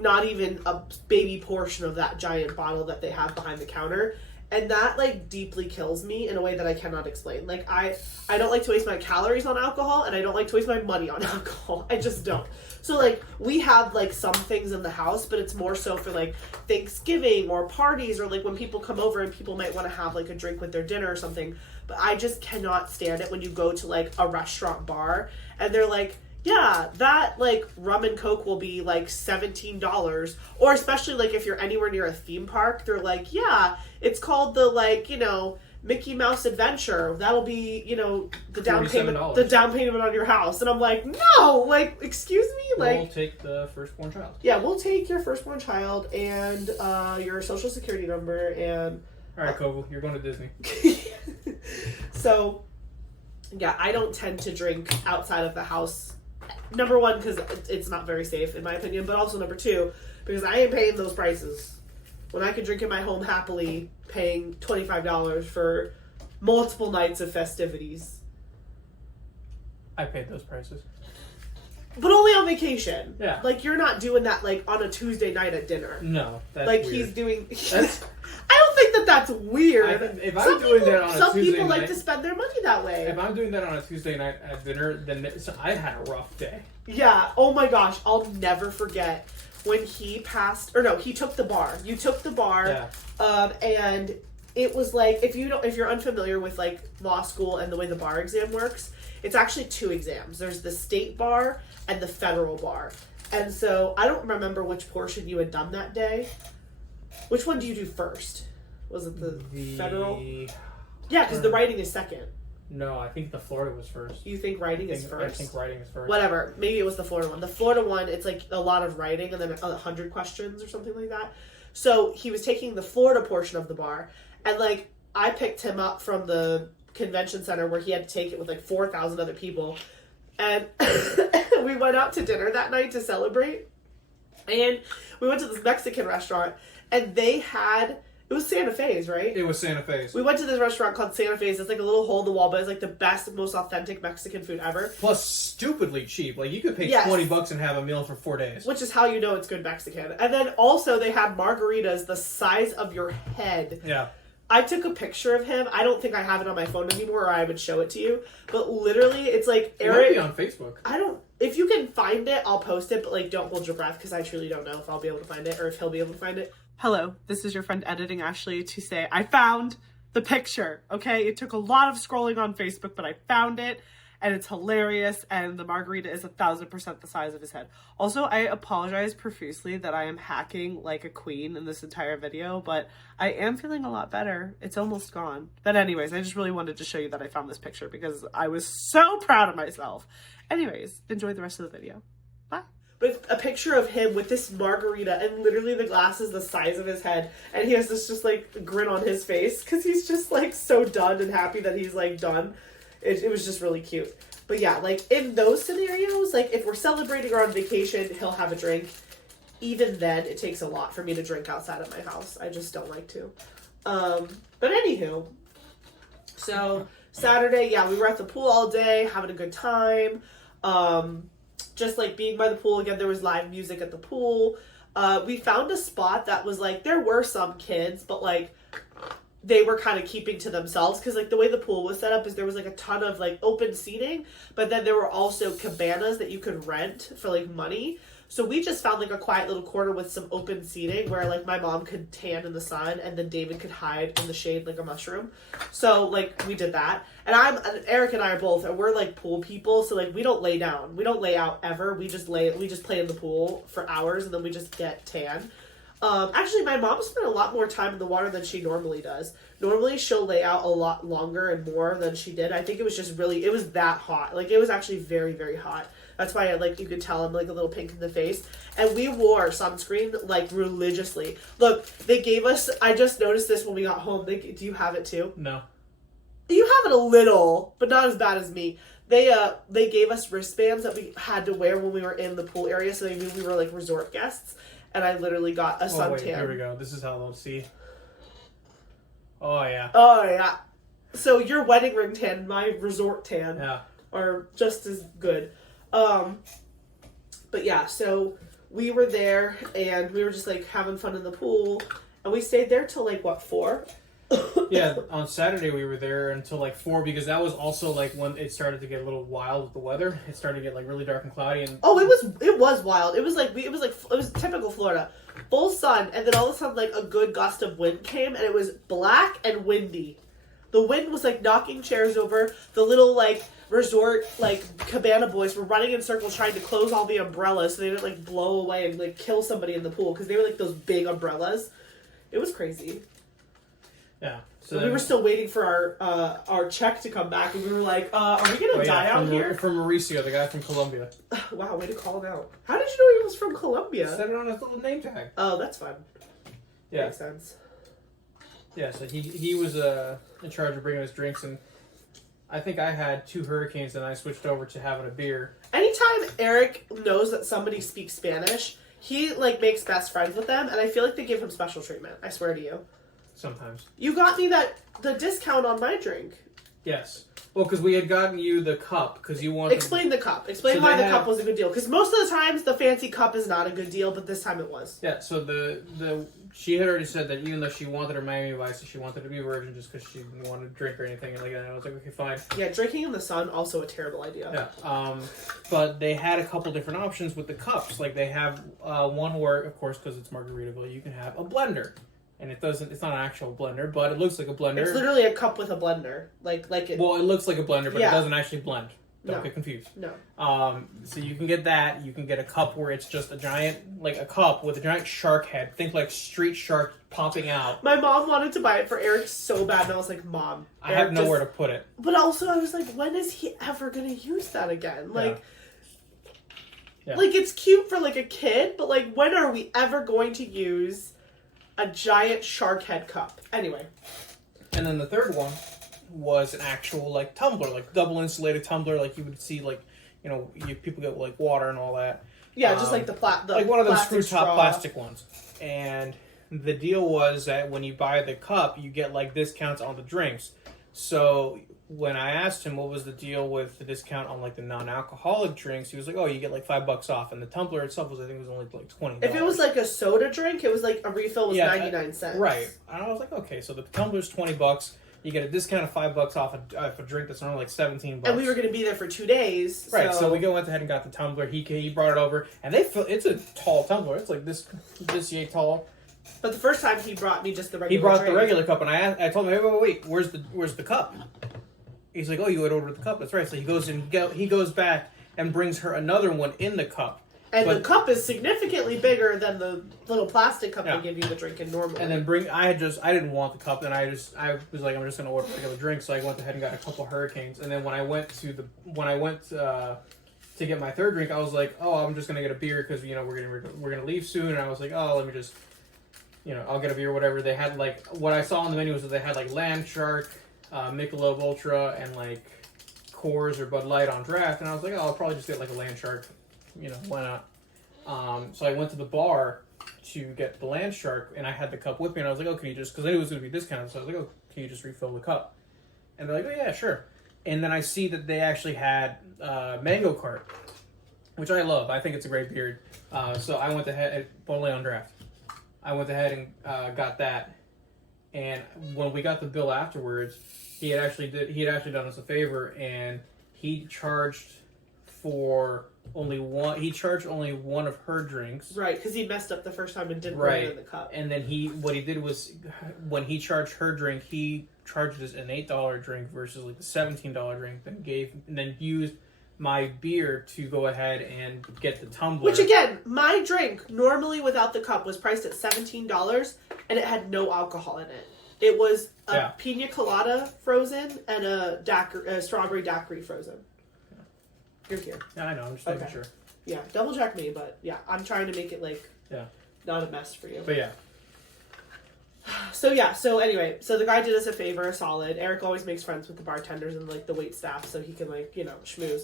not even a baby portion of that giant bottle that they have behind the counter. And that, like, deeply kills me in a way that I cannot explain. Like, I don't like to waste my calories on alcohol, and I don't like to waste my money on alcohol. I just don't. So, like, we have, like, some things in the house, but it's more so for, like, Thanksgiving or parties, or, like, when people come over and people might want to have, like, a drink with their dinner or something. But I just cannot stand it when you go to, like, a restaurant bar, and they're like, yeah, that, like, rum and coke will be, like, $17. Or especially, like, if you're anywhere near a theme park, they're like, yeah, it's called the, like, you know, Mickey Mouse Adventure. That'll be, you know, the down payment on your house. And I'm like, no, like, excuse me? Like, we'll take the firstborn child. Yeah, we'll take your firstborn child and your social security number and... All right, Koval, you're going to Disney. So, yeah, I don't tend to drink outside of the house. Number one, because it's not very safe, in my opinion. But also, number two, because I ain't paying those prices. When I can drink in my home happily, paying $25 for multiple nights of festivities. I paid those prices. But only on vacation. Yeah. Like, you're not doing that, like, on a Tuesday night at dinner. No, that's like, weird. He's doing... I don't think that that's weird. If I'm doing that on a Tuesday night... Some people like to spend their money that way. If I'm doing that on a Tuesday night at dinner, then I had a rough day. Yeah. Oh my gosh. I'll never forget when he passed... Or no, he took the bar. You took the bar. Yeah. And it was like... If you're unfamiliar with, like, law school and the way the bar exam works, it's actually 2 exams. There's the state bar and the federal bar. And so I don't remember which portion you had done that day. Which one do you do first? Was it the federal? Yeah, because the writing is second. No, I think the Florida was first. You think writing is first? I think writing is first. Whatever. Maybe it was the Florida one. The Florida one, it's like a lot of writing and then 100 questions or something like that. So he was taking the Florida portion of the bar. And, like, I picked him up from the convention center where he had to take it with, like, 4,000 other people. And we went out to dinner that night to celebrate. And we went to this Mexican restaurant. And they had... It was Santa Fe's, right? It was Santa Fe's. We went to this restaurant called Santa Fe's. It's like a little hole in the wall, but it's like the best, most authentic Mexican food ever. Plus, stupidly cheap. Like, you could pay $20 and have a meal for 4 days. Which is how you know it's good Mexican. And then also they had margaritas the size of your head. Yeah. I took a picture of him. I don't think I have it on my phone anymore, or I would show it to you. But literally, it's like Eric. It might be on Facebook. I don't. If you can find it, I'll post it. But, like, don't hold your breath, because I truly don't know if I'll be able to find it or if he'll be able to find it. Hello, this is your friend editing Ashley to say I found the picture. Okay, it took a lot of scrolling on Facebook, but I found it. And it's hilarious, and the margarita is 1,000% the size of his head. Also, I apologize profusely that I am hacking like a queen in this entire video, but I am feeling a lot better. It's almost gone. But anyways, I just really wanted to show you that I found this picture because I was so proud of myself. Anyways, enjoy the rest of the video. Bye. But it's a picture of him with this margarita, and literally the glass is the size of his head, and he has this just, like, grin on his face because he's just, like, so done and happy that he's, like, done. It was just really cute. But yeah, like, in those scenarios, like, if we're celebrating or on vacation, he'll have a drink. Even then, it takes a lot for me to drink outside of my house. I just don't like to. But anywho. So, Saturday, yeah, we were at the pool all day, having a good time. Just, like, being by the pool. Again, there was live music at the pool. We found a spot that was, like, there were some kids, but, like, they were kind of keeping to themselves because, like, the way the pool was set up is there was, like, a ton of, like, open seating, but then there were also cabanas that you could rent for, like, money. So we just found, like, a quiet little corner with some open seating where, like, my mom could tan in the sun and then David could hide in the shade like a mushroom. So, like, we did that. And Eric and I are both, and we're, like, pool people, so, like, we don't lay down. We don't lay out ever. We just play in the pool for hours and then we just get tan. Actually, my mom spent a lot more time in the water than she normally does. Normally, she'll lay out a lot longer and more than she did. I think it was just it was that hot. Like, it was actually very, very hot. That's why, like, you could tell I'm, like, a little pink in the face. And we wore sunscreen, like, religiously. Look, they gave us, I just noticed this when we got home. Do you have it, too? No. You have it a little, but not as bad as me. They gave us wristbands that we had to wear when we were in the pool area, so they knew we were, like, resort guests. And I literally got a suntan. Here we go. This is how they'll see. Oh, yeah. Oh, yeah. So your wedding ring tan, my resort tan, yeah, are just as good. But yeah, so we were there and we were just like having fun in the pool, and we stayed there till like what, 4? Yeah, on Saturday we were there until like 4 because that was also like when it started to get a little wild with the weather. It started to get like really dark and cloudy. And it was wild. It was typical Florida, full sun, and then all of a sudden like a good gust of wind came, and it was black and windy. The wind was like knocking chairs over. The little like resort like cabana boys were running in circles trying to close all the umbrellas so they didn't like blow away and like kill somebody in the pool because they were like those big umbrellas. It was crazy. Yeah. So we were still waiting for our check to come back, and we were like, "Are we gonna die out here?" From Mauricio, the guy from Colombia. Wow, way to call him out! How did you know he was from Colombia? Set it on his little name tag. Oh, that's fun. Yeah, makes sense. Yeah, so he was in charge of bringing us drinks, and I think I had 2 hurricanes, and I switched over to having a beer. Anytime Eric knows that somebody speaks Spanish, he like makes best friends with them, and I feel like they give him special treatment. I swear to you. Sometimes. You got me the discount on my drink. Yes. Well, because we had gotten you the cup because you wanted. Explain the cup. Explain why the cup was a good deal. Because most of the times the fancy cup is not a good deal, but this time it was. Yeah. So she had already said that even though she wanted her Miami Vice, she wanted to be a virgin just because she didn't want to drink or anything like that. And I was like, okay, fine. Yeah, drinking in the sun also a terrible idea. Yeah. But they had a couple different options with the cups. Like they have one where, of course, because it's Margaritaville, you can have a blender. And it's not an actual blender, but it looks like a blender. It's literally a cup with a blender. Well, it looks like a blender, but it doesn't actually blend. Don't get confused. No. So you can get that. You can get a cup where it's just a giant, like a cup with a giant shark head. Think like street shark popping out. My mom wanted to buy it for Eric so bad, and I was like, Mom. I have nowhere to put it. But also, I was like, when is he ever going to use that again? Like, it's cute for like a kid, but like, when are we ever going to use a giant shark head cup? Anyway. And then the third one was an actual like tumbler, like double insulated tumbler, like you would see like, people get like water and all that. Yeah, just like the like one of those screw top straw. plastic ones. And the deal was that when you buy the cup, you get like discounts on the drinks. So when I asked him what was the deal with the discount on like the non-alcoholic drinks, he was like, "Oh, you get like $5 off," and the tumbler itself was, I think, it was only like $20. If it was like a soda drink, it was like a refill was 99 cents. Right, and I was like, okay, so the tumbler's $20. You get a discount of $5 off a drink that's normally like $17. And we were going to be there for 2 days. Right, so we went ahead and got the tumbler. He brought it over, and it's a tall tumbler. It's like this yay tall. But the first time he brought me just the regular. He brought drink. the regular cup, and I told him, wait, where's the cup? He's like, oh, you had ordered the cup. That's right. So he goes back and brings her another one in the cup. And the cup is significantly bigger than the little plastic cup they give you the drink in normally. And then I didn't want the cup, and I was like, I'm just gonna order a regular drink. So I went ahead and got a couple Hurricanes. And then when I went to get my third drink, I was like, oh, I'm just gonna get a beer because we're gonna leave soon. And I was like, oh, let me just I'll get a beer, whatever. They had like what I saw on the menu was that they had like Land Shark, Michelob Ultra, and like Coors or Bud Light on draft. And I was like, oh, I'll probably just get like a Land Shark. Why not? So I went to the bar to get the Land Shark, and I had the cup with me, and I was like, oh, can you just, because I knew it was going to be discounted, so I was like, oh, can you just refill the cup? And they're like, oh, yeah, sure. And then I see that they actually had Mango Cart, which I love. I think it's a great beer. So I went ahead, only on draft. I went ahead and got that. And when we got the bill afterwards, he had actually done us a favor, and he charged only one of her drinks. Right, because he messed up the first time and didn't put it in the cup. And then what he did was, when he charged her drink, he charged us an $8 drink versus like the $17 drink, and then used my beer to go ahead and get the tumbler. Which again, my drink normally without the cup was priced at $17, and it had no alcohol in it. It was a pina colada frozen and a strawberry daiquiri frozen. You're here. Yeah, I know. I'm just making sure. Yeah, double check me, but yeah, I'm trying to make it like not a mess for you. But yeah. So anyway, so the guy did us a favor, solid. Eric always makes friends with the bartenders and like the wait staff so he can like, schmooze.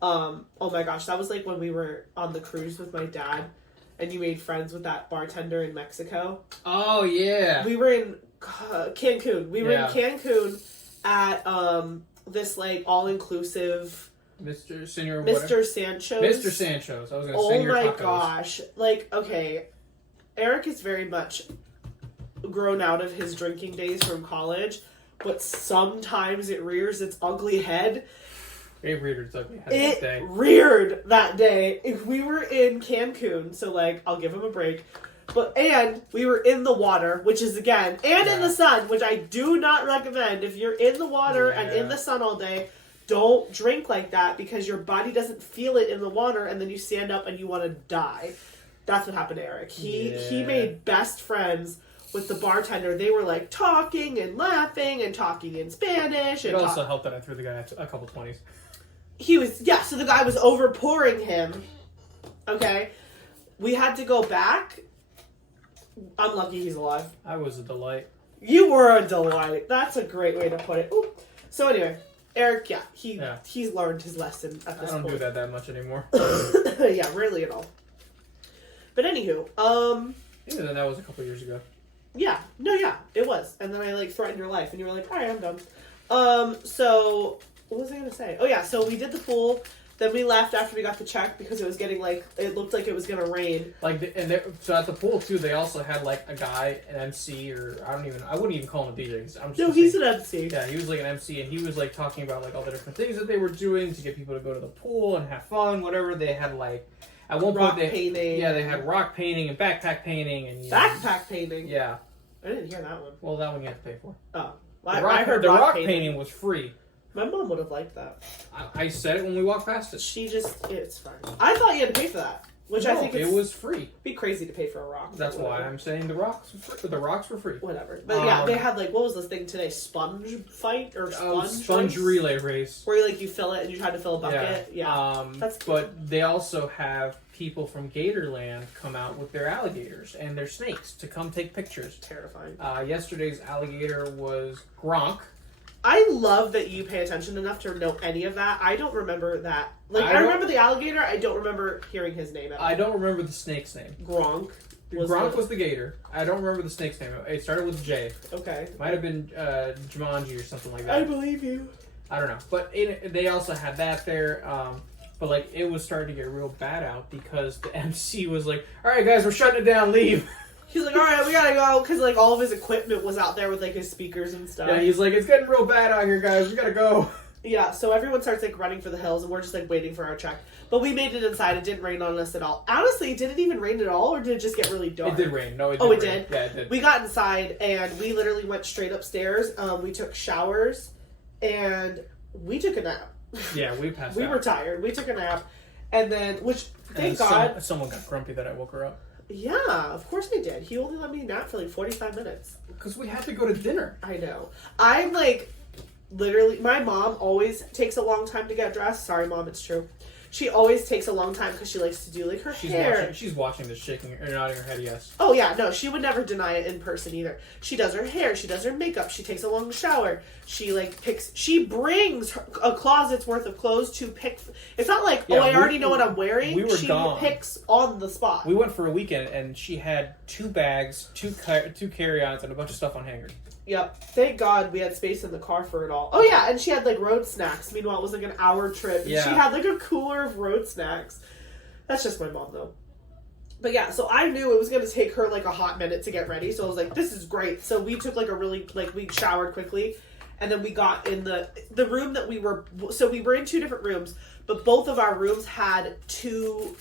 Oh my gosh, that was like when we were on the cruise with my dad and you made friends with that bartender in Mexico. Oh yeah. We were in Cancun. We were in Cancun at this like all-inclusive Mr. Senor. Mr. Sancho's. Mr. Sancho's. I was going to Oh Senor my Tacos. gosh. Like, okay. Eric is very much grown out of his drinking days from college, but sometimes it rears its ugly head. It reared its ugly head It that day. reared that day. If we were in Cancun, so like, I'll give him a break. And we were in the water, which is again, and in the sun, which I do not recommend. If you're in the water and in the sun all day, don't drink like that because your body doesn't feel it in the water, and then you stand up and you want to die. That's what happened to Eric. He made best friends with the bartender. They were like talking and laughing and talking in Spanish. It also helped that I threw the guy a couple 20s. So the guy was overpouring him. Okay. We had to go back. I'm lucky he's alive. I was a delight. You were a delight. That's a great way to put it. Ooh. So anyway, Eric, he's learned his lesson at this point. I don't do that much anymore. Yeah, rarely at all. But anywho, Even then, that was a couple years ago. Yeah, it was. And then I like threatened your life, and you were like, "All right, I'm done." So what was I gonna say? Oh yeah, so we did the pool. Then we left after we got the check because it was getting it looked like it was gonna rain. So at the pool too, they also had like a guy, an MC, or I wouldn't even call him a DJ. He's an MC. Yeah, he was like an MC, and he was like talking about like all the different things that they were doing to get people to go to the pool and have fun, whatever. They had like at one point painting. Yeah, they had rock painting and backpack painting and backpack painting. Yeah, I didn't hear that one. Well, that one you have to pay for. Oh, I heard the rock painting was free. My mom would have liked that. I said it when we walked past it. It's fine. I thought you had to pay for that. Which I think it was free. Be crazy to pay for a rock. That's why I'm saying the rocks were free. Whatever. But yeah, they had like, what was this thing today? Sponge fight or sponge relay race. Where you fill it and you try to fill a bucket. Yeah. That's cool. But they also have people from Gatorland come out with their alligators and their snakes to come take pictures. Terrifying. Yesterday's alligator was Gronk. I love that you pay attention enough to know any of that. I don't remember that. I remember the alligator. I don't remember hearing his name. I don't remember the snake's name. Gronk. Gronk was the gator. I don't remember the snake's name. It started with J. Okay. Might have been Jumanji or something like that. I believe you. I don't know. But they also had that there. But like it was starting to get real bad out because the MC was like, "All right, guys, we're shutting it down. Leave." He's like, all right, we gotta go, because like all of his equipment was out there with like his speakers and stuff. Yeah, he's like, it's getting real bad out here, guys. We gotta go. Yeah, so everyone starts like running for the hills, and we're just like waiting for our check. But we made it inside. It didn't rain on us at all. Honestly, did it even rain at all, or did it just get really dark? It did rain. No, it did. Oh, it rain. did. Yeah, it did. We got inside, and we literally went straight upstairs. We took showers, and we took a nap. Yeah, we passed. We were tired. We took a nap, and then thank God someone got grumpy that I woke her up. Yeah, of course they did. He only let me nap for like 45 minutes. Because we had to go to dinner. I know. I'm like, literally, my mom always takes a long time to get dressed. Sorry, Mom, it's true. She always takes a long time because she likes to do like her hair. She's watching this, shaking or nodding her head yes. Oh yeah, no, she would never deny it in person either. She does her hair, she does her makeup, she takes a long shower. She she brings a closet's worth of clothes to pick. It's not like, I already know what I'm wearing. She picks on the spot. We went for a weekend and she had 2 bags, 2 carry-ons, and a bunch of stuff on hangers. Yep. Thank God we had space in the car for it all. Oh yeah, and she had like road snacks. Meanwhile, it was like an hour trip. And she had like a cooler of road snacks. That's just my mom though. But yeah, so I knew it was going to take her like a hot minute to get ready. So I was like, this is great. So we took like we showered quickly. And then we got in the room that we were in 2 different rooms. But both of our rooms had 2,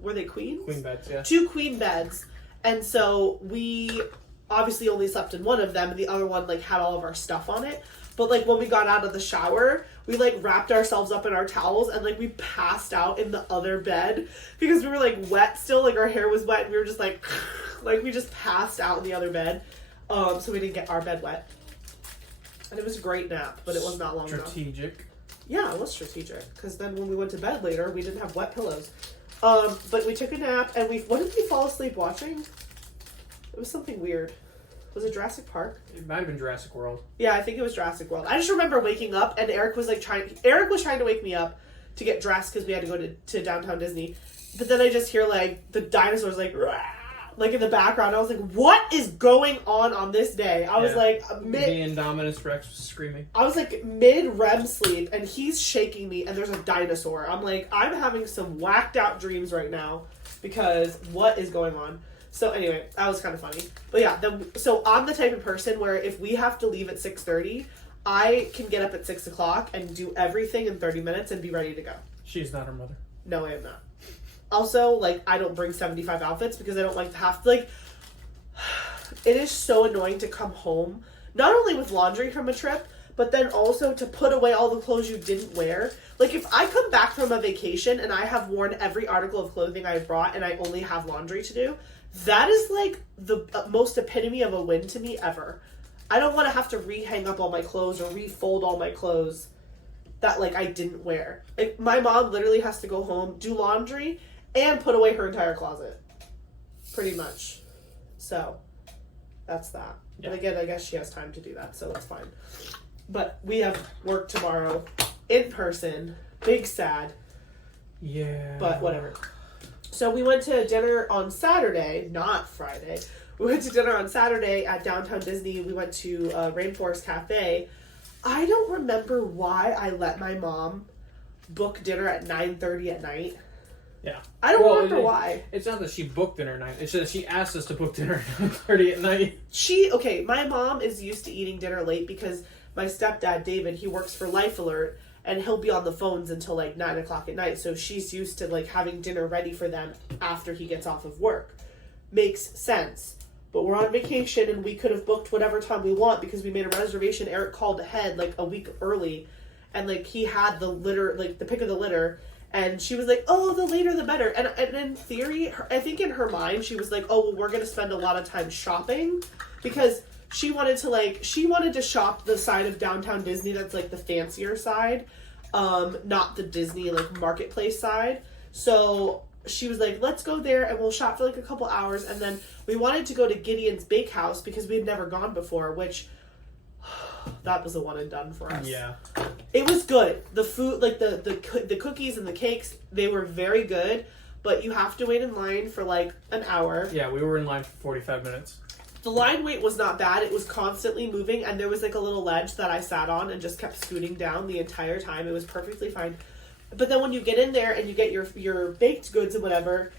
were they queens? Queen beds, yeah. 2 queen beds. And so we obviously only slept in one of them, and the other one like had all of our stuff on it. But like when we got out of the shower, we like wrapped ourselves up in our towels and like we passed out in the other bed because we were like wet still, like our hair was wet, and we were just like we just passed out in the other bed, so we didn't get our bed wet. And it was a great nap, but it was not long enough. Strategic. Yeah, it was strategic because then when we went to bed later, we didn't have wet pillows. But we took a nap, and what did we fall asleep watching? It was something weird. Was it Jurassic Park? It might have been Jurassic World. Yeah, I think it was Jurassic World. I just remember waking up and Eric was trying to wake me up to get dressed because we had to go to downtown Disney. But then I just hear like the dinosaurs like, rah, like in the background. I was like, what is going on this day? I was like, me and Dominus Rex was screaming. I was like mid REM sleep, and he's shaking me, and there's a dinosaur. I'm like, I'm having some whacked out dreams right now because what is going on? So anyway, that was kind of funny. But yeah, so I'm the type of person where if we have to leave at 6:30, I can get up at 6 o'clock and do everything in 30 minutes and be ready to go. She's not her mother. No, I am not. Also, like, I don't bring 75 outfits because I don't like to have to, like, it is so annoying to come home, not only with laundry from a trip, but then also to put away all the clothes you didn't wear. Like, if I come back from a vacation and I have worn every article of clothing I brought and I only have laundry to do, that is, like, the most epitome of a win to me ever. I don't want to have to re-hang up all my clothes or refold all my clothes that, like, I didn't wear. Like, my mom literally has to go home, do laundry, and put away her entire closet. Pretty much. So, that's that. Yeah. And again, I guess she has time to do that, so that's fine. But we have work tomorrow, in person, big sad. Yeah. But whatever. So we went to dinner on Saturday, not Friday. We went to dinner on Saturday at Downtown Disney. We went to Rainforest Cafe. I don't remember why I let my mom book dinner at 9:30 at night. Yeah. I don't remember why. It's not that she booked dinner at 9. It's that she asked us to book dinner at 9:30 at night. My mom is used to eating dinner late because my stepdad, David, he works for Life Alert, and he'll be on the phones until, like, 9 o'clock at night. So she's used to, like, having dinner ready for them after he gets off of work. Makes sense. But we're on vacation, and we could have booked whatever time we want because we made a reservation. Eric called ahead, like, a week early, and, like, he had the litter, like, the pick of the litter, and she was like, oh, the later the better. And in theory, I think in her mind, she was like, oh, well, we're going to spend a lot of time shopping because she wanted to shop the side of Downtown Disney that's, like, the fancier side, not the Disney, like, marketplace side. So she was like, let's go there and we'll shop for, like, a couple hours. And then we wanted to go to Gideon's Bakehouse because we had never gone before, which that was a one and done for us. Yeah. It was good. The food, like, the cookies and the cakes, they were very good, but you have to wait in line for, like, an hour. Yeah, we were in line for 45 minutes. The line wait was not bad. It was constantly moving, and there was, like, a little ledge that I sat on and just kept scooting down the entire time. It was perfectly fine. But then when you get in there and you get your baked goods and whatever,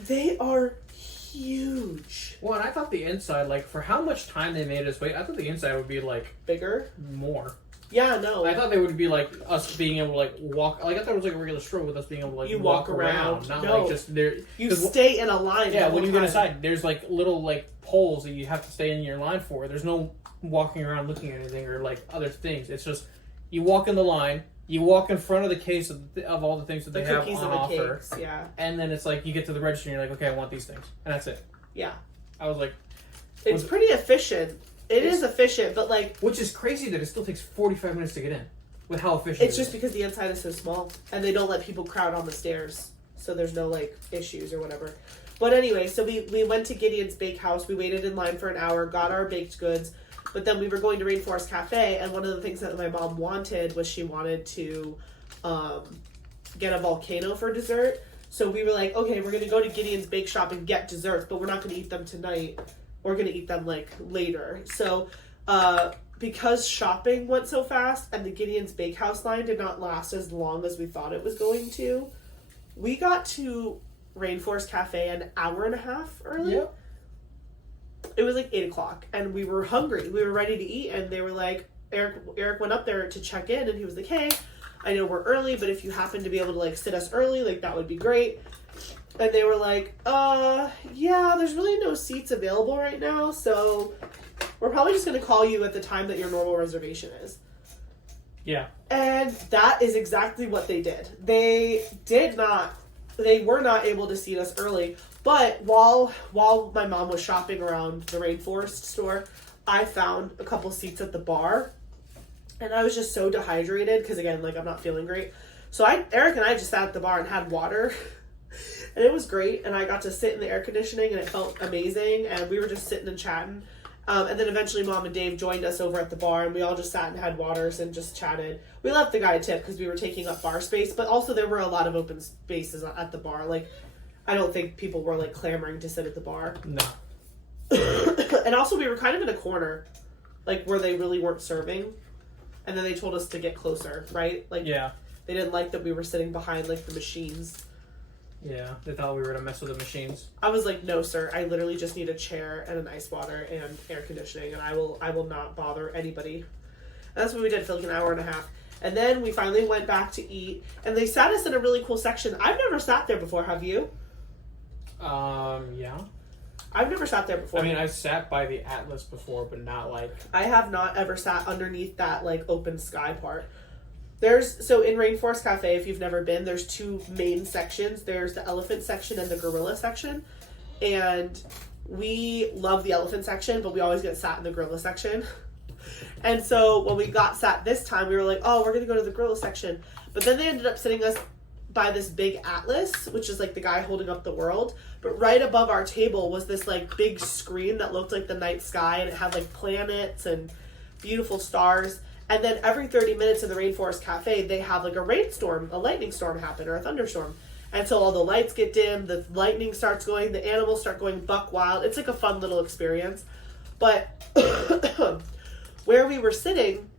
they are huge. Well, and I thought the inside, like, for how much time they made us wait, I thought the inside would be, like, bigger? More. Yeah, no. I thought they would be, like, us being able to, like, walk. Like, I thought it was, like, a regular store with us being able to, like, you walk around. Not, no. like, just there. You stay in a line. Yeah, when you get inside, there's, like, little, like, poles that you have to stay in your line for. There's no walking around looking at anything or, like, other things. It's just, you walk in the line, you walk in front of the case of all the things that they have on offer. Cakes, yeah. And then it's like, you get to the register and you're like, okay, I want these things. And that's it. Yeah. I was like... It's pretty efficient. It is efficient, but, like... Which is crazy that it still takes 45 minutes to get in. With how efficient it's just because the inside is so small. And they don't let people crowd on the stairs. So there's no, like, issues or whatever. But anyway, so we went to Gideon's Bakehouse. We waited in line for an hour, got our baked goods. But then we were going to Rainforest Cafe, and one of the things that my mom wanted was she wanted to get a volcano for dessert. So we were like, okay, we're going to go to Gideon's Bake Shop and get desserts, but we're not going to eat them tonight. We're going to eat them, like, later. So because shopping went so fast and the Gideon's Bakehouse line did not last as long as we thought it was going to, we got to Rainforest Cafe an hour and a half early. Yep. It was like 8 o'clock, and we were hungry. We were ready to eat, and they were like, Eric went up there to check in, and he was like, hey, I know we're early, but if you happen to be able to, like, sit us early, like, that would be great. And they were like, yeah, there's really no seats available right now, so we're probably just going to call you at the time that your normal reservation is. Yeah. And that is exactly what they did. They were not able to seat us early. But while my mom was shopping around the Rainforest store, I found a couple seats at the bar. And I was just so dehydrated because, again, like, I'm not feeling great. So Eric and I just sat at the bar and had water. And it was great. And I got to sit in the air conditioning and it felt amazing. And we were just sitting and chatting. And then eventually Mom and Dave joined us over at the bar. And we all just sat and had waters and just chatted. We left the guy a tip because we were taking up bar space. But also there were a lot of open spaces at the bar. Like, I don't think people were like clamoring to sit at the bar. No. And also we were kind of in a corner, like where they really weren't serving. And then they told us to get closer, right? Like, yeah. They didn't like that we were sitting behind like the machines. Yeah, they thought we were gonna mess with the machines. I was like, no, sir. I literally just need a chair and an ice water and air conditioning, and I will not bother anybody. And that's what we did for like an hour and a half. And then we finally went back to eat, and they sat us in a really cool section. I've never sat there before. Have you? Yeah. I've never sat there before. I mean, I've sat by the Atlas before, but not like... I have not ever sat underneath that like open sky part. So in Rainforest Cafe, if you've never been, there's two main sections. There's the elephant section and the gorilla section. And we love the elephant section, but we always get sat in the gorilla section. And so when we got sat this time, we were like, oh, we're going to go to the gorilla section. But then they ended up sitting us by this big Atlas, which is like the guy holding up the world. But right above our table was this like big screen that looked like the night sky, and it had like planets and beautiful stars. And then every 30 minutes in the Rainforest Cafe, they have like a rainstorm, a lightning storm happen, or a thunderstorm. And so all the lights get dim, the lightning starts going, the animals start going buck wild. It's like a fun little experience. But where we were sitting,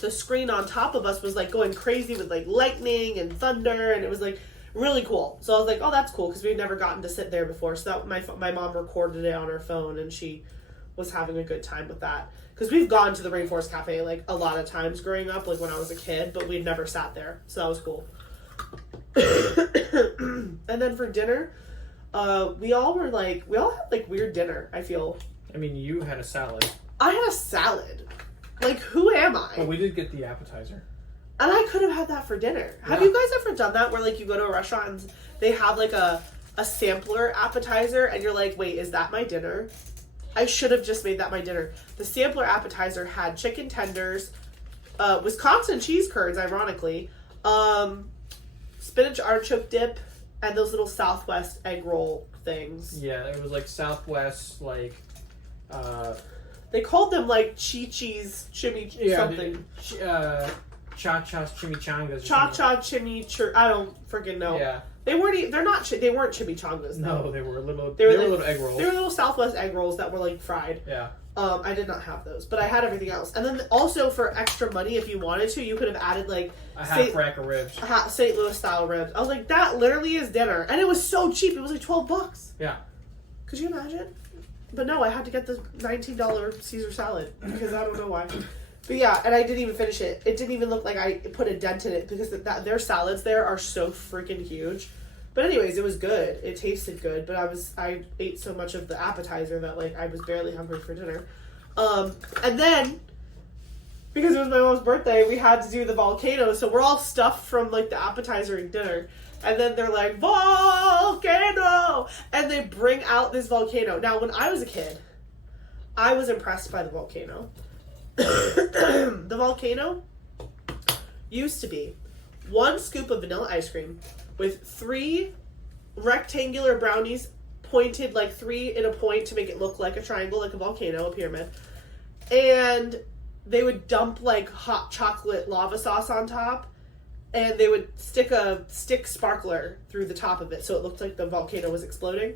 the screen on top of us was like going crazy with like lightning and thunder, and it was like really cool. So I was like, oh, that's cool, because we've never gotten to sit there before. So that my mom recorded it on her phone, and she was having a good time with that. Because we've gone to the Rainforest Cafe like a lot of times growing up, like when I was a kid, but we'd never sat there. So that was cool. And then for dinner, we all had like weird dinner, I feel. I mean, you had a salad. I had a salad. Like, who am I? But we did get the appetizer. And I could have had that for dinner. Yeah. Have you guys ever done that where like you go to a restaurant and they have like a sampler appetizer and you're like, wait, is that my dinner? I should have just made that my dinner. The sampler appetizer had chicken tenders, Wisconsin cheese curds, ironically, spinach artichoke dip, and those little Southwest egg roll things. Yeah, it was like Southwest, like, they called them like Chi-Chi's something. Cha-Cha's chimichangas. Cha-Cha I don't freaking know. Yeah. They weren't chimichangas. No, they were little egg rolls. They were little Southwest egg rolls that were like fried. Yeah. I did not have those, but I had everything else. And then also for extra money, if you wanted to, you could have added like a half rack of ribs. St. Louis style ribs. I was like, that literally is dinner, and it was so cheap. It was like $12. Yeah. Could you imagine? But no, I had to get the $19 Caesar salad because I don't know why. But yeah, and I didn't even finish it. It didn't even look like I put a dent in it because their salads there are so freaking huge. But anyways, it was good. It tasted good, but I ate so much of the appetizer that like I was barely hungry for dinner. And then because it was my mom's birthday, we had to do the volcano, so we're all stuffed from like the appetizer and dinner. And then they're like, volcano! And they bring out this volcano. Now, when I was a kid, I was impressed by the volcano. The volcano used to be 1 scoop of vanilla ice cream with 3 rectangular brownies pointed like 3 in a point to make it look like a triangle, like a volcano, a pyramid. And they would dump like hot chocolate lava sauce on top, and they would stick a stick sparkler through the top of it so it looked like the volcano was exploding.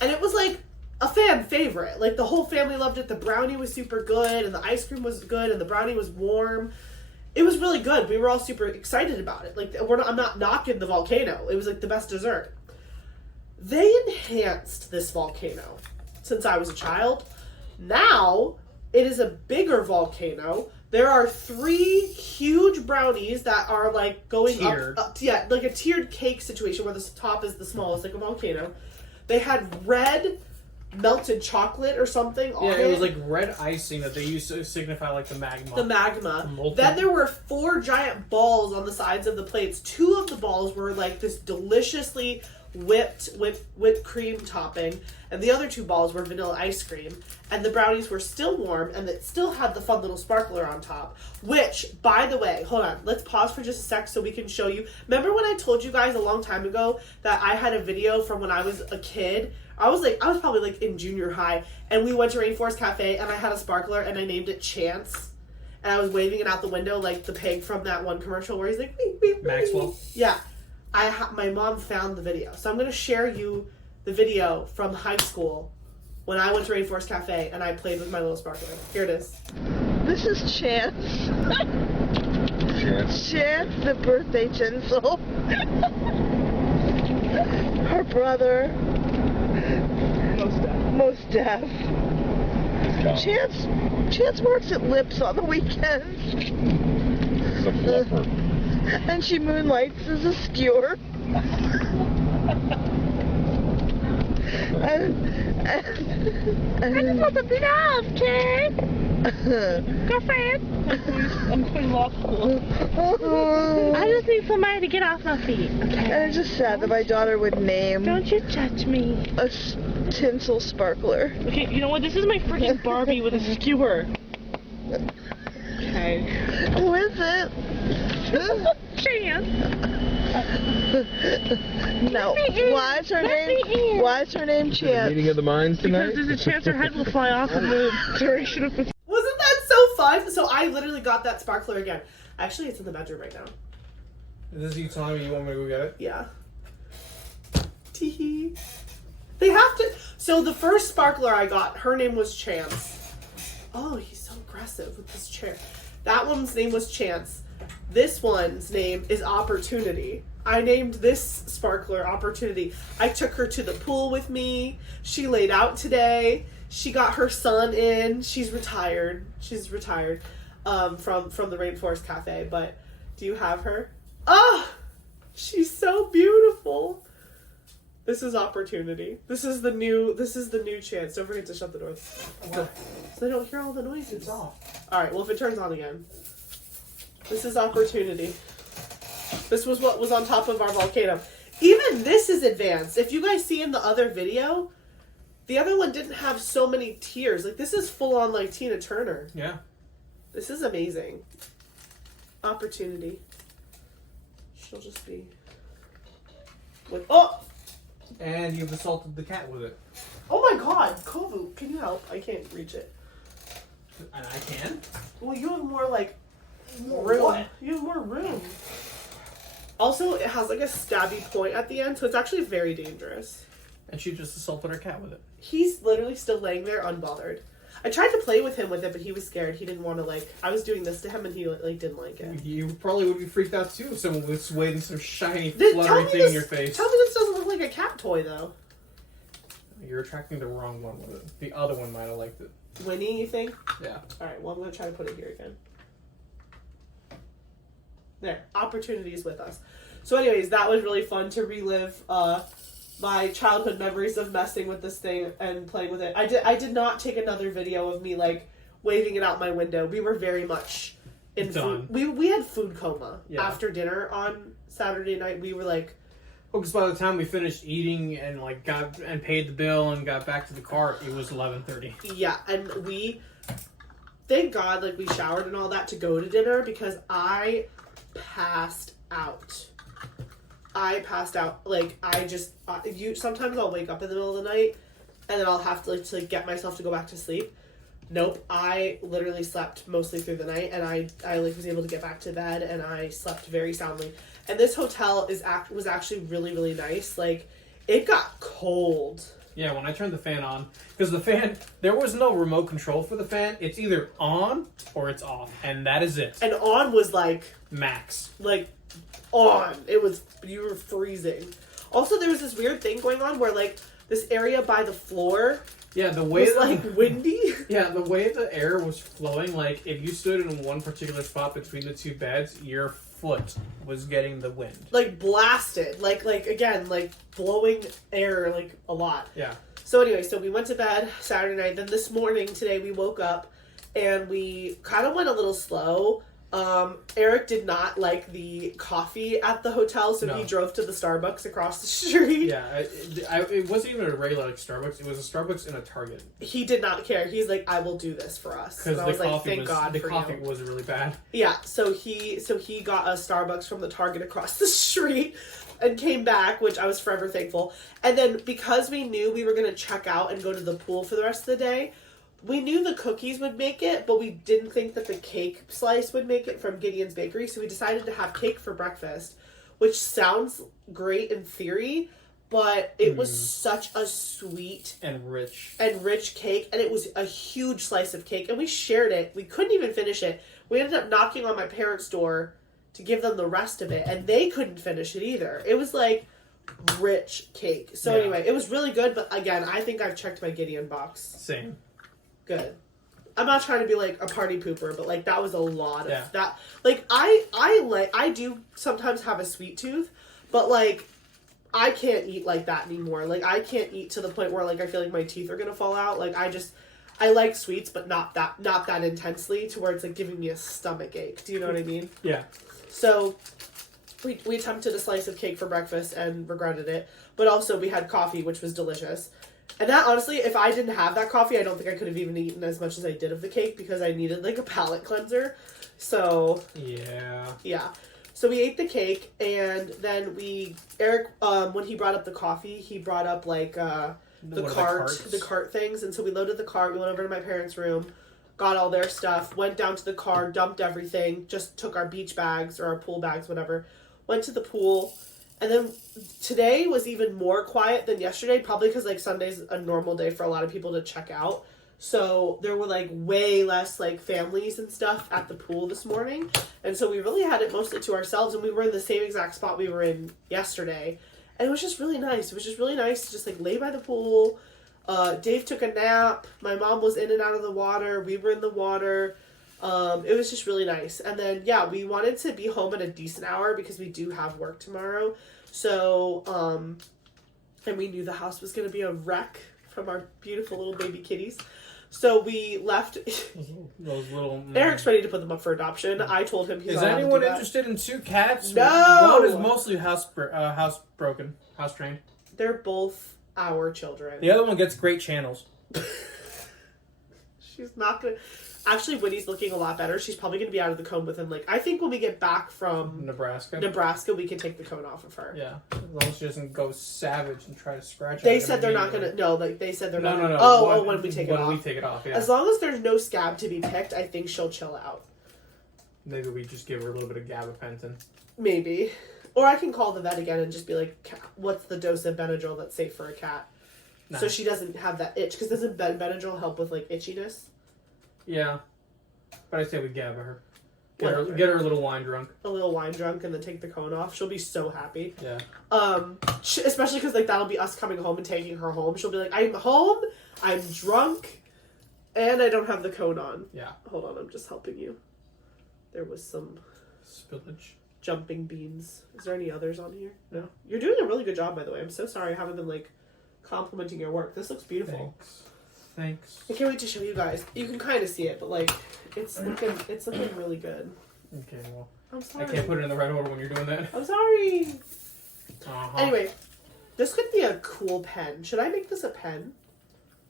And it was like a fan favorite. Like the whole family loved it. The brownie was super good, and the ice cream was good, and the brownie was warm. It was really good. We were all super excited about it. Like I'm not knocking the volcano. It was like the best dessert. They enhanced this volcano since I was a child. Now it is a bigger volcano. There are 3 huge brownies that are like going tiered. up, yeah, like a tiered cake situation where the top is the smallest, like a volcano. They had red melted chocolate or something on it. Yeah, it was like red icing that they used to signify like the magma. The magma. Then there were 4 giant balls on the sides of the plates. 2 of the balls were like this deliciously whipped cream topping, and the other 2 balls were vanilla ice cream, and the brownies were still warm, and it still had the fun little sparkler on top, which, by the way, hold on, let's pause for just a sec so we can show you. Remember when I told you guys a long time ago that I had a video from when I was a kid? I was probably like in junior high, and we went to Rainforest Cafe, and I had a sparkler, and I named it Chance, and I was waving it out the window like the pig from that one commercial where he's like, wee, wee, wee. Maxwell. Yeah. my mom found the video. So I'm going to share you the video from high school when I went to Rainforest Cafe and I played with my little sparkler. Here it is. This is Chance. Chance, the birthday tinsel. Her brother. Most deaf. Chance works at Lips on the weekends. He's a fluffer. And she moonlights as a skewer. I just want something else, Chance. Girlfriend. I'm going law school. I just need somebody to get off my feet. Okay. And it's just sad that my daughter would name. Don't you judge me. A tinsel sparkler. Okay, you know what? This is my freaking Barbie with a skewer. Okay. Who is it? Chance. No. Why is her name? Why is her name Chance? Meeting of the minds tonight. Because there's a chance her head will fly off in the direction of the. Wasn't that so fun? So I literally got that sparkler again. Actually, it's in the bedroom right now. Is this you telling me you want me to go get it? Yeah. Teehee. They have to. So the first sparkler I got, her name was Chance. Oh, he's so aggressive with this chair. That one's name was Chance. This one's name is Opportunity. I named this sparkler Opportunity. I took her to the pool with me. She laid out today. She got her son in. She's retired. She's retired from the Rainforest Cafe. But do you have her? Oh, she's so beautiful. This is Opportunity. This is the new Chance. Don't forget to shut the door. So they don't hear all the noises. It's off. Alright, well if it turns on again. This is Opportunity. This was what was on top of our volcano. Even this is advanced. If you guys see in the other video, the other one didn't have so many tears. Like this is full on like Tina Turner. Yeah. This is amazing. Opportunity. She'll just be like, oh! And you've assaulted the cat with it. Oh my god, Kovu, can you help? I can't reach it. And I can? Well, you have more like room. What? You have more room. Also, it has like a stabby point at the end, so it's actually very dangerous. And she just assaulted her cat with it. He's literally still laying there unbothered. I tried to play with him with it, but he was scared. He didn't want to like. I was doing this to him, and he like didn't like it. You probably would be freaked out too if someone was waving some shiny, Tell fluttery me thing this- in your face. Tell me this doesn't look like a cat toy though. You're attracting the wrong one with it. The other one might have liked it. Winnie, you think? Yeah. All right. Well, I'm gonna try to put it here again. There, Opportunities with us. So, anyways, that was really fun to relive my childhood memories of messing with this thing and playing with it. I did not take another video of me like waving it out my window. We were very much in food. We had food coma after dinner on Saturday night. We were like, well, because by the time we finished eating and like got and paid the bill and got back to the car, it was 11:30. Yeah, and we thank God like we showered and all that to go to dinner because I passed out. Like I just sometimes I'll wake up in the middle of the night and then I'll have to like get myself to go back to sleep. Nope, I literally slept mostly through the night and I like was able to get back to bed and I slept very soundly. And this hotel was actually really, really nice. Like it got cold. Yeah, when I turned the fan on, because the fan, there was no remote control for the fan. It's either on or it's off, and that is it. And on was like max. Like on. You were freezing. Also, there was this weird thing going on where like this area by the floor the way was like windy. Yeah, the way the air was flowing, like if you stood in one particular spot between the two beds, your foot was getting the wind. Like blasted. Like again, like blowing air like a lot. Yeah. So anyway, so we went to bed Saturday night. Then this morning, today, we woke up and we kind of went a little slow. Eric did not like the coffee at the hotel, so he drove to the Starbucks across the street. Yeah, it wasn't even a regular like Starbucks. It was a Starbucks in a Target. He did not care. He's like, I will do this for us. Because the coffee was really bad. Yeah, so he got a Starbucks from the Target across the street and came back, which I was forever thankful. And then because we knew we were going to check out and go to the pool for the rest of the day, we knew the cookies would make it, but we didn't think that the cake slice would make it from Gideon's Bakery, so we decided to have cake for breakfast, which sounds great in theory, but it was such a sweet and rich cake, and it was a huge slice of cake, and we shared it. We couldn't even finish it. We ended up knocking on my parents' door to give them the rest of it, and they couldn't finish it either. It was like rich cake. So anyway, it was really good, but again, I think I've checked my Gideon box. Same. Good. I'm not trying to be like a party pooper, but like that was a lot of that. Like I do sometimes have a sweet tooth, but like I can't eat like that anymore. Like I can't eat to the point where like I feel like my teeth are gonna fall out. Like I like sweets, but not that intensely to where it's like giving me a stomach ache. Do you know what I mean? Yeah. So we attempted a slice of cake for breakfast and regretted it, but also we had coffee, which was delicious. And that, honestly, if I didn't have that coffee, I don't think I could have even eaten as much as I did of the cake because I needed, like, a palate cleanser. So... Yeah. So we ate the cake, and then Eric, when he brought up the coffee, he brought up, like, the cart things. And so we loaded the cart, we went over to my parents' room, got all their stuff, went down to the car, dumped everything, just took our beach bags or our pool bags, whatever, went to the pool. And then today was even more quiet than yesterday, probably because, like, Sunday's a normal day for a lot of people to check out. So there were, like, way less, like, families and stuff at the pool this morning. And so we really had it mostly to ourselves, and we were in the same exact spot we were in yesterday. And it was just really nice. It was just really nice to just, like, lay by the pool. Dave took a nap. My mom was in and out of the water. We were in the water. It was just really nice. And then, yeah, we wanted to be home at a decent hour because we do have work tomorrow. So, and we knew the house was going to be a wreck from our beautiful little baby kitties. So we left. Those little... Eric's ready to put them up for adoption. I told him he's Is anyone interested in 2 cats? No! One is mostly house trained. They're both our children. The other one gets great channels. She's not going to... Actually, Winnie's looking a lot better. She's probably going to be out of the cone within, like... I think when we get back from... Nebraska, we can take the cone off of her. Yeah. As long as she doesn't go savage and try to scratch They said they're not going to... No, like, they said they're not... No. Oh, when we take it off. When we take it off, yeah. As long as there's no scab to be picked, I think she'll chill out. Maybe we just give her a little bit of gabapentin. Maybe. Or I can call the vet again and just be like, what's the dose of Benadryl that's safe for a cat? Nah. So she doesn't have that itch. Because doesn't Benadryl help with, like, itchiness? Yeah. But I say we gab her. Get her a little wine drunk. A little wine drunk and then take the cone off. She'll be so happy. Yeah. Especially because, like, that'll be us coming home and taking her home. She'll be like, I'm home, I'm drunk, and I don't have the cone on. Yeah. Hold on, I'm just helping you. There was some... spillage. Jumping beans. Is there any others on here? No. You're doing a really good job, by the way. I'm so sorry I haven't been, like, complimenting your work. This looks beautiful. Thanks. I can't wait to show you guys. You can kind of see it, but like, it's looking really good. Okay, well, I'm sorry. I can't put it in the right order when you're doing that. I'm sorry. Uh-huh. Anyway, this could be a cool pen. Should I make this a pen?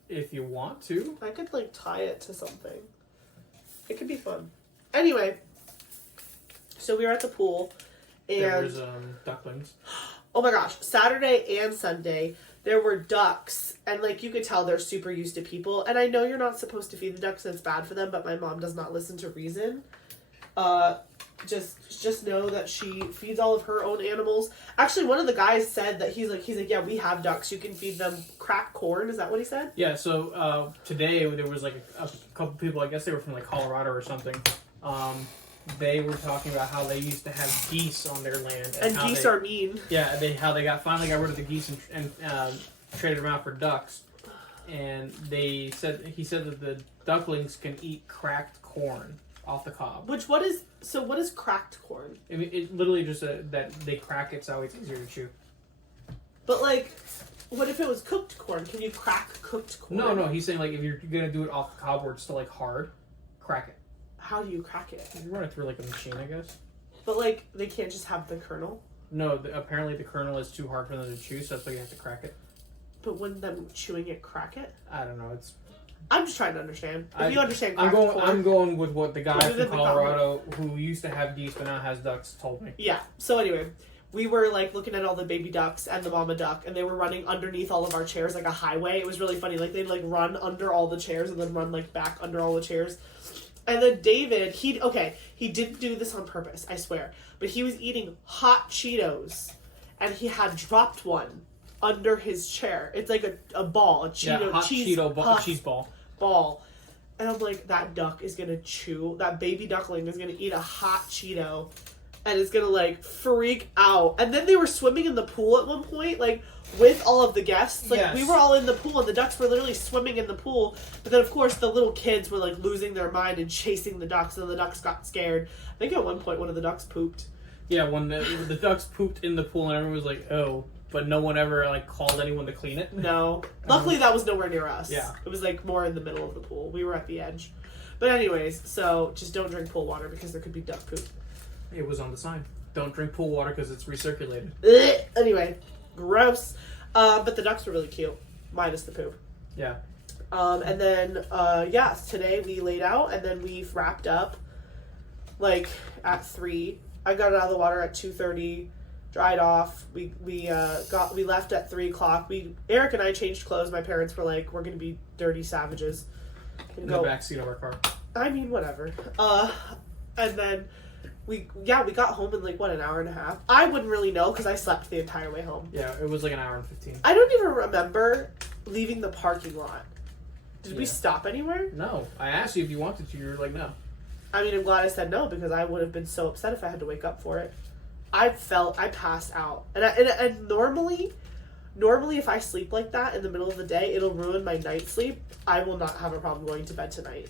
If you want to. I could like tie it to something. It could be fun. Anyway, so we were at the pool, and there was ducklings. Oh my gosh, Saturday and Sunday. There were ducks, and, like, you could tell they're super used to people. And I know you're not supposed to feed the ducks and it's bad for them, but my mom does not listen to reason. Just know that she feeds all of her own animals. Actually, one of the guys said that he's like, yeah, we have ducks. You can feed them cracked corn. Is that what he said? Yeah, so today there was, like, a couple people, I guess they were from, like, Colorado or something. They were talking about how they used to have geese on their land, and geese are mean. Yeah, how they finally got rid of the geese and traded them out for ducks. And he said that the ducklings can eat cracked corn off the cob. What is cracked corn? I mean, it literally just that they crack it so it's easier to chew. But like, what if it was cooked corn? Can you crack cooked corn? No. He's saying like if you're gonna do it off the cob where it's still like hard, crack it. How do you crack it? You run it through like a machine, I guess. But like, they can't just have the kernel? No, apparently the kernel is too hard for them to chew, so that's why you have to crack it. But wouldn't them chewing it crack it? I don't know. I'm just trying to understand. If you understand cracked corn... I'm going with what the guy from Colorado who used to have geese but now has ducks told me. Yeah. So anyway, we were like looking at all the baby ducks and the mama duck, and they were running underneath all of our chairs like a highway. It was really funny. Like they'd like run under all the chairs and then run like back under all the chairs. And then David, he didn't do this on purpose, I swear. But he was eating hot Cheetos, and he had dropped one under his chair. It's like a ball, a Cheeto, hot cheese Cheeto puff cheese ball. And I'm like, that duck is gonna chew, that baby duckling is gonna eat a hot Cheeto, and it's gonna, like, freak out. And then they were swimming in the pool at one point, like, with all of the guests. Like, we were all in the pool, and the ducks were literally swimming in the pool. But then, of course, the little kids were, like, losing their mind and chasing the ducks, and the ducks got scared. I think at one point one of the ducks pooped. Yeah, when the ducks pooped in the pool, and everyone was like, oh, but no one ever, like, called anyone to clean it. No. Luckily, that was nowhere near us. Yeah. It was, like, more in the middle of the pool. We were at the edge. But anyways, so just don't drink pool water because there could be duck poop. It was on the sign. Don't drink pool water because it's recirculated. Anyway, gross. But the ducks were really cute, minus the poop. Yeah. And then, today we laid out, and then we wrapped up, like, at 3. I got it out of the water at 2:30, dried off. We left at 3 o'clock. Eric and I changed clothes. My parents were like, we're gonna be dirty savages. In the backseat of our car. I mean, whatever. And then we got home in, like, an hour and a half. I wouldn't really know because I slept the entire way home. Yeah, it was like an hour and 15. I don't even remember leaving the parking lot. Did we stop anywhere? No. I asked you if you wanted to. You were like, no. I mean, I'm glad I said no because I would have been so upset if I had to wake up for it. I passed out. And normally if I sleep like that in the middle of the day, it'll ruin my night sleep. I will not have a problem going to bed tonight.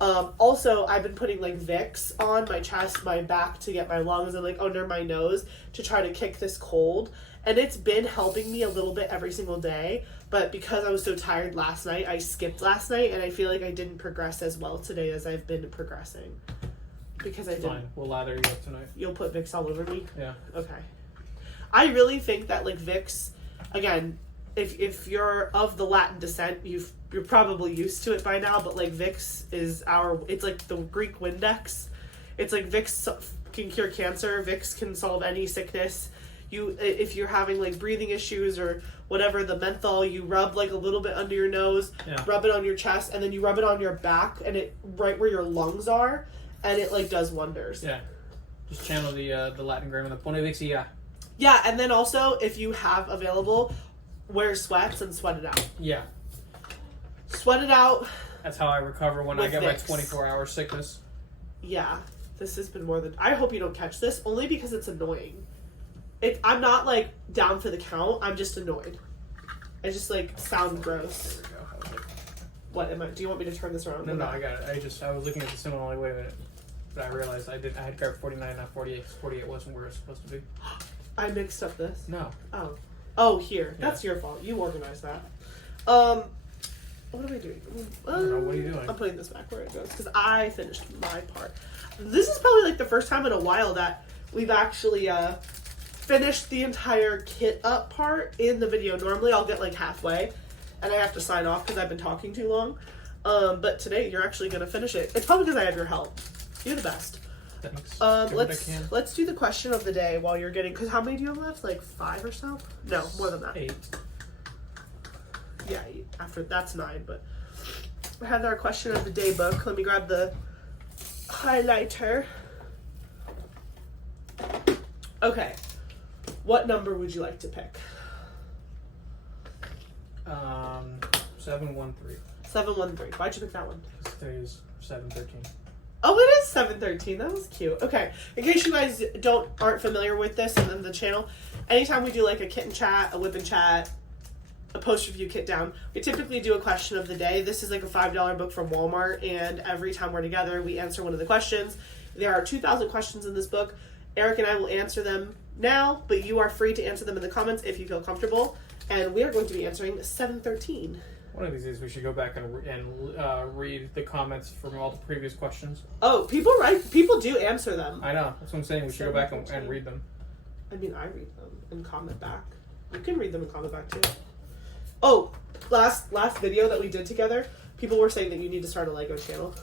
Also, I've been putting, like, Vicks on my chest, my back to get my lungs, and, like, under my nose to try to kick this cold. And it's been helping me a little bit every single day. But because I was so tired last night, I skipped last night, and I feel like I didn't progress as well today as I've been progressing. Because I didn't. Fine. We'll lather you up tonight. You'll put Vicks all over me? Yeah. Okay. I really think that, like, Vicks, again, if you're of the Latin descent, you're probably used to it by now, but, like, Vicks is it's like the Greek Windex. It's like Vicks can cure cancer, Vicks can solve any sickness. If you're having, like, breathing issues or whatever, the menthol, you rub, like, a little bit under your nose, rub it on your chest, and then you rub it on your back, and it right where your lungs are, and it, like, does wonders. Yeah. Just channel the Latin grammar, the Pone Vixia. Yeah, and then also, if you have available, wear sweats and sweat it out. Yeah. Sweat it out. That's how I recover when I get Vicks. my 24-hour sickness. Yeah. This has been more than... I hope you don't catch this, only because it's annoying. I'm not, like, down for the count. I'm just annoyed. I just, like, sound gross. There we go. What am I... Do you want me to turn this around? No, I got it. I was looking at the symbol. I'm like, wait a minute. But I realized I had grabbed 49, not 48, because 48 wasn't where it's supposed to be. I mixed up this. No. Oh, here. Yeah. That's your fault. You organized that. What am I doing? I don't know. What are you doing? I'm putting this back where it goes, because I finished my part. This is probably, like, the first time in a while that we've actually, finished the entire kit up part in the video. Normally I'll get, like, halfway and I have to sign off because I've been talking too long. But today you're actually going to finish it. It's probably because I have your help. You're the best. Thanks. Let's do the question of the day while you're getting, because how many do you have left? Like 5 or so? No, more than that. 8. Yeah, after that's 9, but we have our question of the day book. Let me grab the highlighter. Okay. What number would you like to pick? 713. 713. Why'd you pick that one? Today is 713. Oh, it is 713. That was cute. Okay. In case you guys aren't familiar with this and then the channel, anytime we do, like, a kitten chat, a whip and chat, a post review kit down, we typically do a question of the day. This is like a $5 book from Walmart, and every time we're together, we answer one of the questions. There are 2,000 questions in this book. Eric and I will answer them now, but you are free to answer them in the comments if you feel comfortable. And we are going to be answering 713. One of these days we should go back and read the comments from all the previous questions. Oh, people do answer them. I know. That's what I'm saying. We should go back and read them. I mean, I read them and comment back. You can read them and comment back too. Oh, last video that we did together, people were saying that you need to start a Lego channel.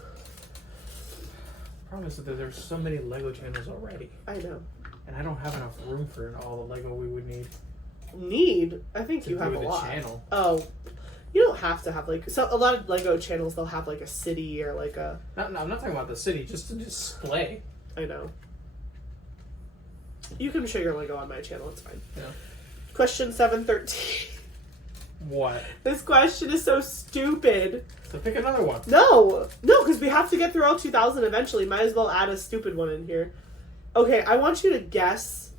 The problem is that there's so many Lego channels already. I know. And I don't have enough room for all the Lego we would need. I think you have a lot. Channel. Oh, You don't have to have like a lot of Lego channels. They'll have like a city or like a. No, I'm not talking about the city. Just to display. I know. You can show your Lego on my channel. It's fine. Yeah. Question 713. What? This question is so stupid. So pick another one. No, because we have to get through all 2000 eventually. Might as well add a stupid one in here. Okay, I want you to guess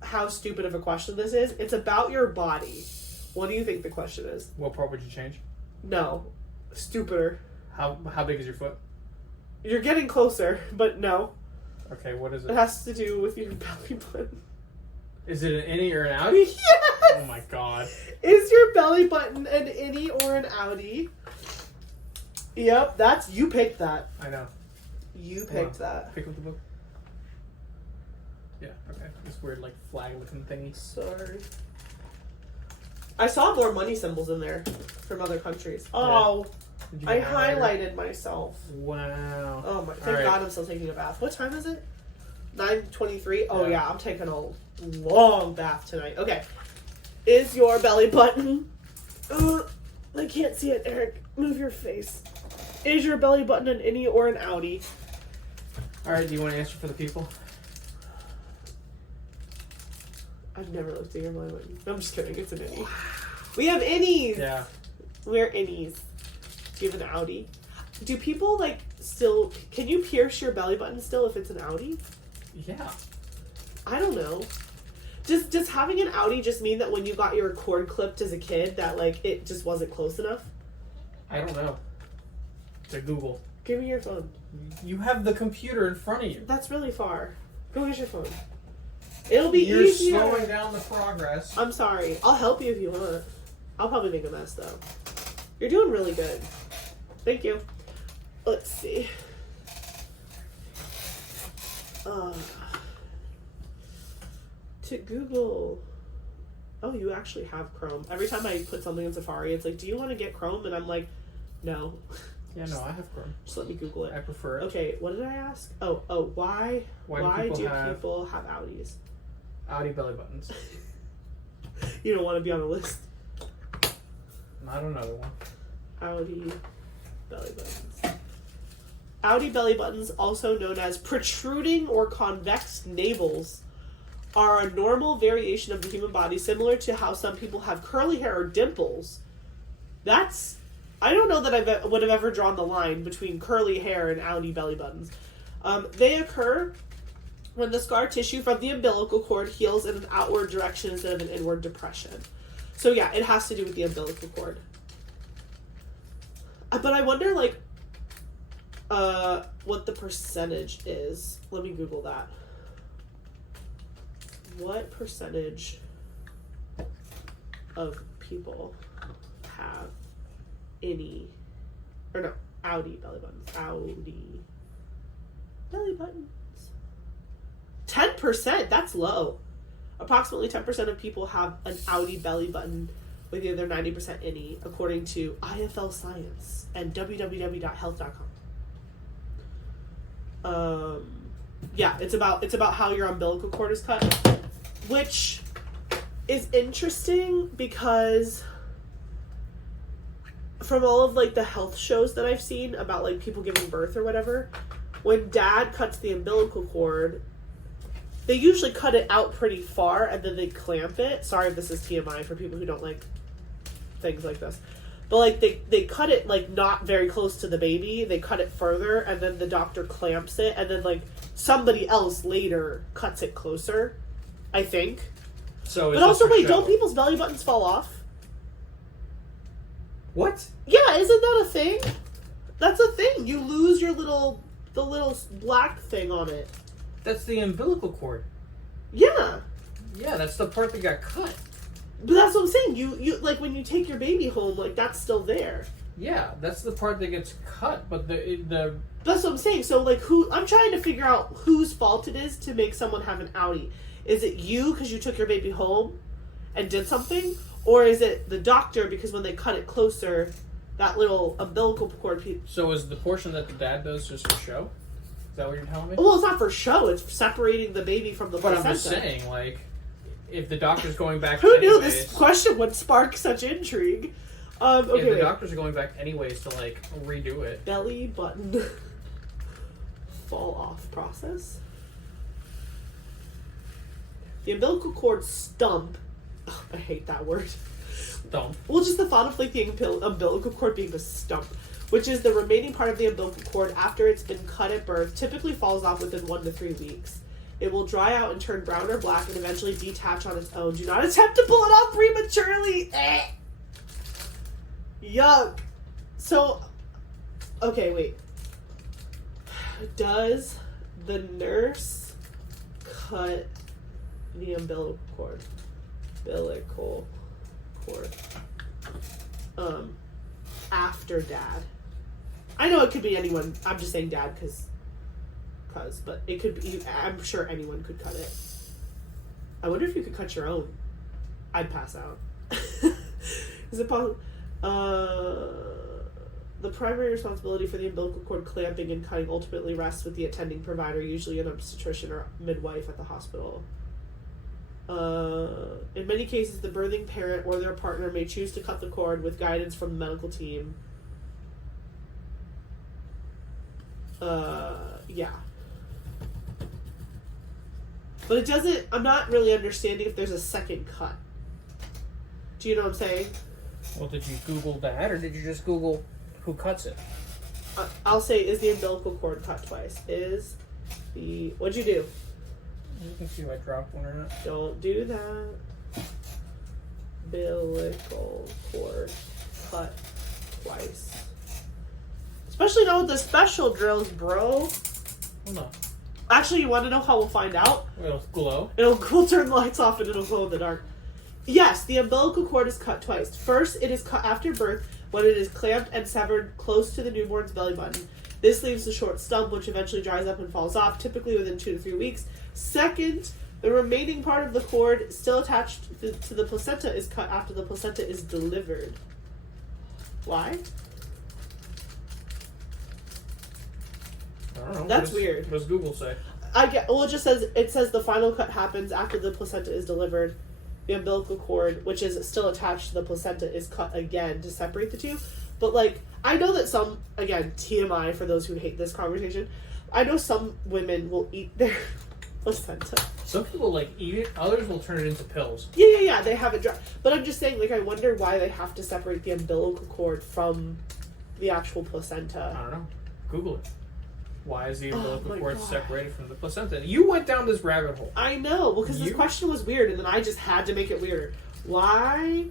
how stupid of a question this is. It's about your body. What do you think the question is? What part would you change? No. Stupider. How big is your foot? You're getting closer, but no. Okay, what is It it? has to do with your belly button. Is it an innie or an outie? Yes! Oh my god. Is your belly button an innie or an outie? Yep, you picked that. I know. You picked that. Pick up the book. Yeah, okay. This weird, like, flag-looking thingy. Sorry. I saw more money symbols in there from other countries. Oh, Did you I highlight highlighted myself. Wow. Oh my! Thank God I'm still taking a bath. What time is it? 9:23. Oh yeah, I'm taking a long bath tonight. Okay. Is your belly button? I can't see it, Eric. Move your face. Is your belly button an innie or an outie? All right. Do you want to answer for the people? I've never looked at your belly button. No, I'm just kidding. It's an innie. We have innies. Yeah. We're innies. Do you have an outie? Do people like still? Can you pierce your belly button still if it's an outie? Yeah. I don't know. Does having an outie just mean that when you got your cord clipped as a kid that like it just wasn't close enough? I don't know. To Google. Give me your phone. You have the computer in front of you. That's really far. Go get your phone. It'll be You're easier. slowing down the progress. I'm sorry. I'll help you if you want. I'll probably make a mess though. You're doing really good. Thank you. Let's see. To Google. Oh, you actually have Chrome. Every time I put something in Safari, it's like, do you want to get Chrome? And I'm like, no. Yeah, no, I have Chrome. Just let me Google it. I prefer it. Okay, what did I ask? Oh, why do people have outies? Outie belly buttons. You don't want to be on a list. Not another one. Outie belly buttons. Outie belly buttons, also known as protruding or convex navels, are a normal variation of the human body, similar to how some people have curly hair or dimples. I don't know that I would have ever drawn the line between curly hair and outie belly buttons. They occur when the scar tissue from the umbilical cord heals in an outward direction instead of an inward depression. So yeah, it has to do with the umbilical cord. But I wonder, like, what the percentage is. Let me Google that. What percentage of people have outie belly buttons? Outie belly buttons. 10%. That's low. Approximately 10% of people have an outie belly button with either 90% innie, according to IFL Science and www.health.com. Yeah, it's about how your umbilical cord is cut, which is interesting because from all of like the health shows that I've seen about like people giving birth or whatever, when dad cuts the umbilical cord, they usually cut it out pretty far and then they clamp it. Sorry if this is TMI for people who don't like things like this. But like they cut it like not very close to the baby. They cut it further and then the doctor clamps it and then like somebody else later cuts it closer, I think. So but also wait, don't people's belly buttons fall off? What? Yeah, isn't that a thing? That's a thing. You lose the little black thing on it. That's the umbilical cord. Yeah. Yeah, that's the part that got cut. But that's what I'm saying. You like when you take your baby home, like that's still there. Yeah, that's the part that gets cut, but the That's what I'm saying. So like I'm trying to figure out whose fault it is to make someone have an outie. Is it you because you took your baby home and did something? Or is it the doctor because when they cut it closer, that little umbilical cord So is the portion that the dad does just for show? Is that what you're telling me? Well, it's not for show. It's separating the baby from the placenta. But I'm just saying, like, if the doctor's going back Who to knew this question would spark such intrigue? Okay, the wait. doctors are going back anyways to like redo it. Belly button fall off process. The umbilical cord stump. Ugh, I hate that word. Stump. Well, just the thought of like the umbilical cord being a stump, which is the remaining part of the umbilical cord after it's been cut at birth, typically falls off within 1 to 3 weeks. It will dry out and turn brown or black and eventually detach on its own. Do not attempt to pull it off prematurely. Yuck. So, okay, wait. Does the nurse cut the umbilical cord? After dad. I know it could be anyone. I'm just saying dad because, but it could be, I'm sure anyone could cut it. I wonder if you could cut your own. I'd pass out. Is it possible? The primary responsibility for the umbilical cord clamping and cutting ultimately rests with the attending provider, usually an obstetrician or midwife at the hospital. In many cases, the birthing parent or their partner may choose to cut the cord with guidance from the medical team. Yeah. But it doesn't, I'm not really understanding if there's a second cut. Do you know what I'm saying? Well, did you Google that, or did you just Google who cuts it? I'll say, is the umbilical cord cut twice? What'd you do? You can see if I dropped one or not. Don't do that. Umbilical cord cut twice. Especially not with the special drills, bro. Hold on. Actually, you want to know how we'll find out? It'll glow. We'll turn the lights off and it'll glow in the dark. Yes, the umbilical cord is cut twice. First, it is cut after birth when it is clamped and severed close to the newborn's belly button. This leaves a short stump which eventually dries up and falls off, typically within 2 to 3 weeks. Second, the remaining part of the cord still attached to the placenta is cut after the placenta is delivered. Why? I don't know. That's weird. What does Google say? It says the final cut happens after the placenta is delivered. The umbilical cord, which is still attached to the placenta, is cut again to separate the two. But like, I know that some, again, TMI for those who hate this conversation, I know some women will eat their placenta. Some people like eat it, others will turn it into pills. Yeah, they have it dry. But I'm just saying, like, I wonder why they have to separate the umbilical cord from the actual placenta. I don't know. Google it. Why is the umbilical cord God. separated from the placenta? You went down this rabbit hole. I know, because this question was weird, and then I just had to make it weirder. Why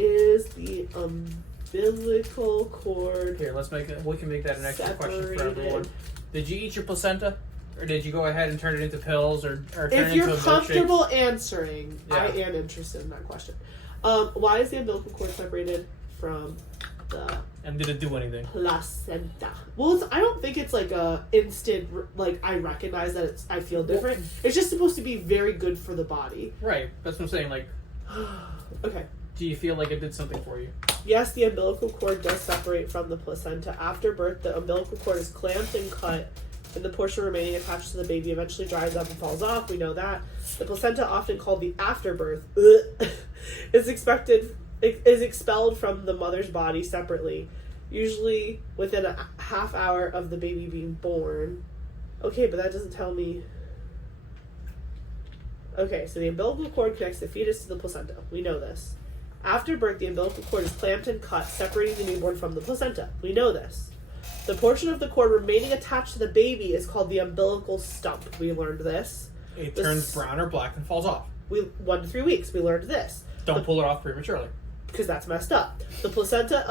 is the umbilical cord Here, we can make that an extra question for separated? everyone. Did you eat your placenta? Or did you go ahead and turn it into pills or turn If it you're into a milkshake? comfortable answering, Yeah. I am interested in that question. Why is the umbilical cord separated from the And did it do anything? placenta? Well, I don't think it's like a instant, like, I recognize that I feel different. It's just supposed to be very good for the body. Right. That's what I'm saying. Like, Okay. do you feel like it did something for you? Yes, the umbilical cord does separate from the placenta. After birth, the umbilical cord is clamped and cut, and the portion remaining attached to the baby eventually dries up and falls off. We know that. The placenta, often called the afterbirth, is expelled from the mother's body separately, usually within a half hour of the baby being born. Okay, but that doesn't tell me. Okay, so the umbilical cord connects the fetus to the placenta. We know this. After birth, the umbilical cord is clamped and cut, separating the newborn from the placenta. We know this. The portion of the cord remaining attached to the baby is called the umbilical stump. We learned this. It turns brown or black and falls off. 1 to 3 weeks. We learned this. Don't pull it off prematurely. Because that's messed up. The placenta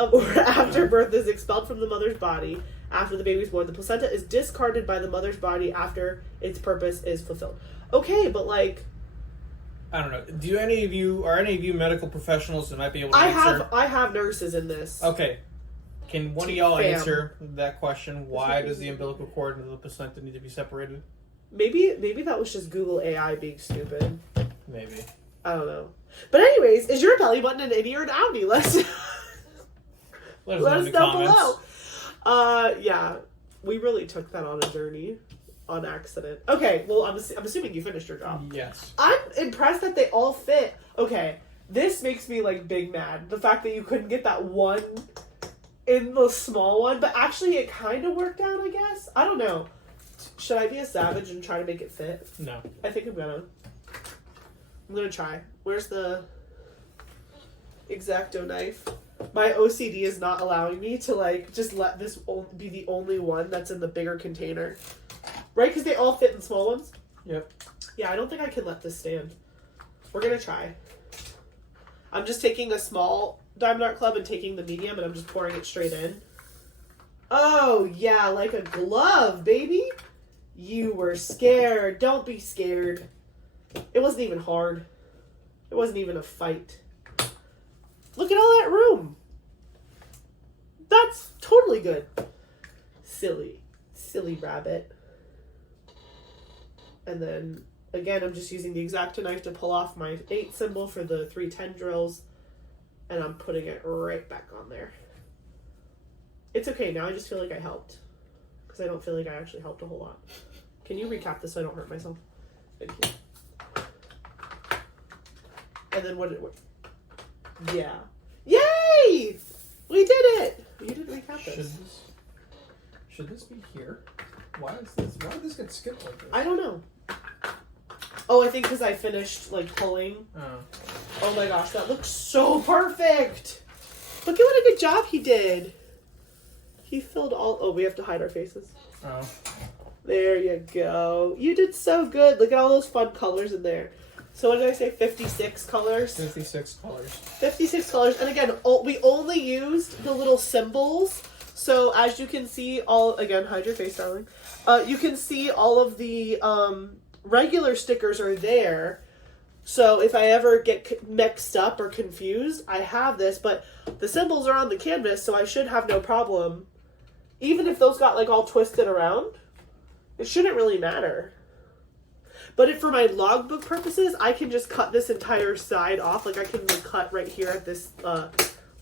after birth is expelled from the mother's body after the baby's born. The placenta is discarded by the mother's body after its purpose is fulfilled. Okay, but like, I don't know. Are any of you medical professionals that might be able to answer? I have nurses in this. Okay. Can one of y'all Bam. answer that question? Why does the umbilical cord and the placenta need to be separated? Maybe that was just Google AI being stupid. Maybe. I don't know. But anyways, is your belly button an innie or an outie? Let us know below. Yeah, we really took that on a journey on accident. Okay, well, I'm assuming you finished your job. Yes. I'm impressed that they all fit. Okay, This makes me like big mad. The fact that you couldn't get that one in the small one, but actually it kind of worked out, I guess. I don't know. Should I be a savage and try to make it fit? No. I think I'm gonna try. Where's the X-Acto knife? My OCD is not allowing me to like just let this be the only one that's in the bigger container. Right? Because they all fit in small ones? Yep. Yeah, I don't think I can let this stand. We're gonna try. I'm just taking a small Diamond Art Club and taking the medium and I'm just pouring it straight in. Oh, yeah, like a glove, baby. You were scared. Don't be scared. It wasn't even hard. It wasn't even a fight. Look at all that room. That's totally good. Silly rabbit. And then, again, I'm just using the X-Acto knife to pull off my 8 symbol for the 3 tendrils. And I'm putting it right back on there. It's okay, now I just feel like I helped. Because I don't feel like I actually helped a whole lot. Can you recap this so I don't hurt myself? Thank you. And then what? Yeah. Yay! We did it! You didn't recap this. Should this be here? Why did this get skipped like this? I don't know. Oh, I think because I finished, like, pulling. Oh my gosh, that looks so perfect! Look at what a good job he did. He filled all... Oh, we have to hide our faces. Oh. There you go. You did so good. Look at all those fun colors in there. So what did I say? 56 colors? 56 colors. 56 colors. And again, we only used the little symbols. So as you can see, again, hide your face, darling. You can see all of the regular stickers are there. So if I ever get mixed up or confused, I have this. But the symbols are on the canvas, so I should have no problem. Even if those got like all twisted around, it shouldn't really matter. But for my logbook purposes, I can just cut this entire side off. Like I can like, cut right here at this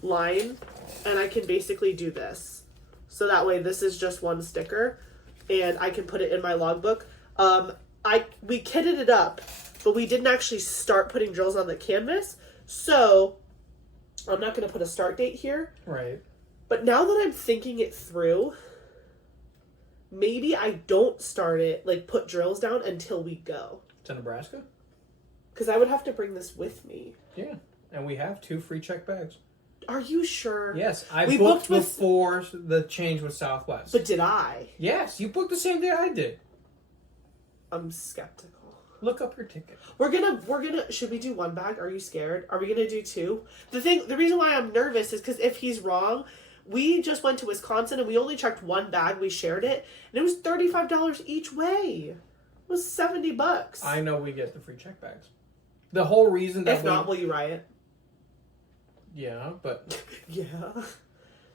line, and I can basically do this. So that way this is just one sticker, and I can put it in my logbook. We kitted it up, but we didn't actually start putting drills on the canvas. So I'm not going to put a start date here. Right. But now that I'm thinking it through, maybe I don't start it, like put drills down until we go. To Nebraska? Because I would have to bring this with me. Yeah. And we have 2 free check bags. Are you sure? Yes. I booked before the change with Southwest. But did I? Yes. You booked the same day I did. I'm skeptical. Look up your ticket. We're gonna, should we do 1 bag? Are you scared? Are we gonna do 2? The reason why I'm nervous is because if he's wrong, we just went to Wisconsin and we only checked 1 bag. We shared it, and it was $35 each way. It was $70. I know we get the free check bags. The whole reason that if not, will you riot? Yeah, but yeah.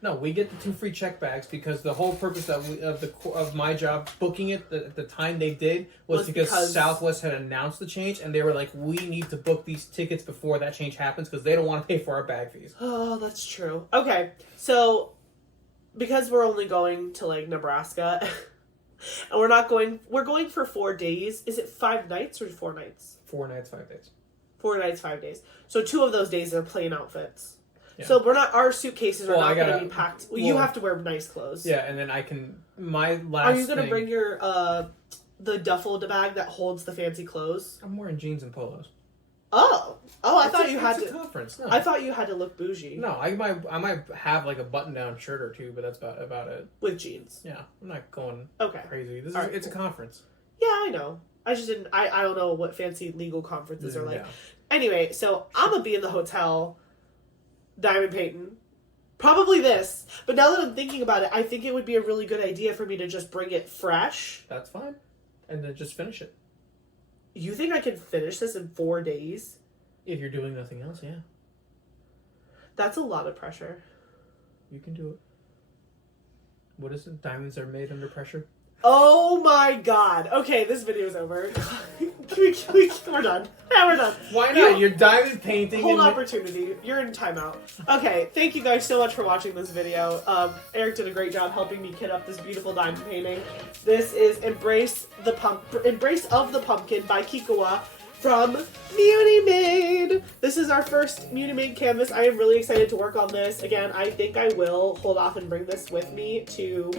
No, we get the 2 free check bags because the whole purpose of my job booking it at the time they did was because Southwest had announced the change, and they were like, we need to book these tickets before that change happens because they don't want to pay for our bag fees. Oh, that's true. Okay, so because we're only going to like Nebraska, and we're going for 4 days. Is it 5 nights or 4 nights? 4 nights, 5 days. 4 nights, 5 days. So 2 of those days are plain outfits. Yeah. So our suitcases are not going to be packed. You have to wear nice clothes. Yeah, and then Are you going to bring your, the duffel bag that holds the fancy clothes? I'm wearing jeans and polos. Oh, I thought you had to. It's a conference. No. I thought you had to look bougie. No, I might have like a button-down shirt or 2, but that's about it. With jeans. Yeah, I'm not going crazy. It's a conference. Yeah, I know. I just didn't. I don't know what fancy legal conferences are like. Yeah. Anyway, so I'm gonna be in the hotel, diamond painting, probably this. But now that I'm thinking about it, I think it would be a really good idea for me to just bring it fresh. That's fine, and then just finish it. You think I can finish this in 4 days? If you're doing nothing else, yeah. That's a lot of pressure. You can do it. What is it? Diamonds are made under pressure? Oh my god. Okay, this video's over. We're done. Yeah, we're done. Why not? You're diamond painting. Whole opportunity. You're in timeout. Okay, thank you guys so much for watching this video. Eric did a great job helping me kit up this beautiful diamond painting. This is Embrace of the Pumpkin by Kikowah. from Munimade. This is our first Munimade canvas. I am really excited to work on this. Again, I think I will hold off and bring this with me to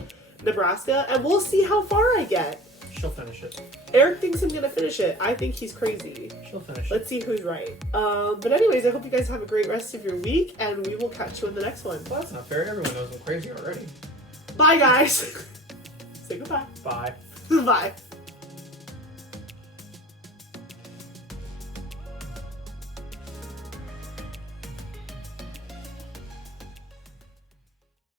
Nebraska, and we'll see how far I get. She'll finish it. Eric thinks I'm gonna finish it. I think he's crazy. She'll finish it. Let's see who's right. But anyways, I hope you guys have a great rest of your week, and we will catch you in the next one. Well, that's not fair. Everyone knows I'm crazy already. Bye, guys. Say goodbye. Bye. Bye.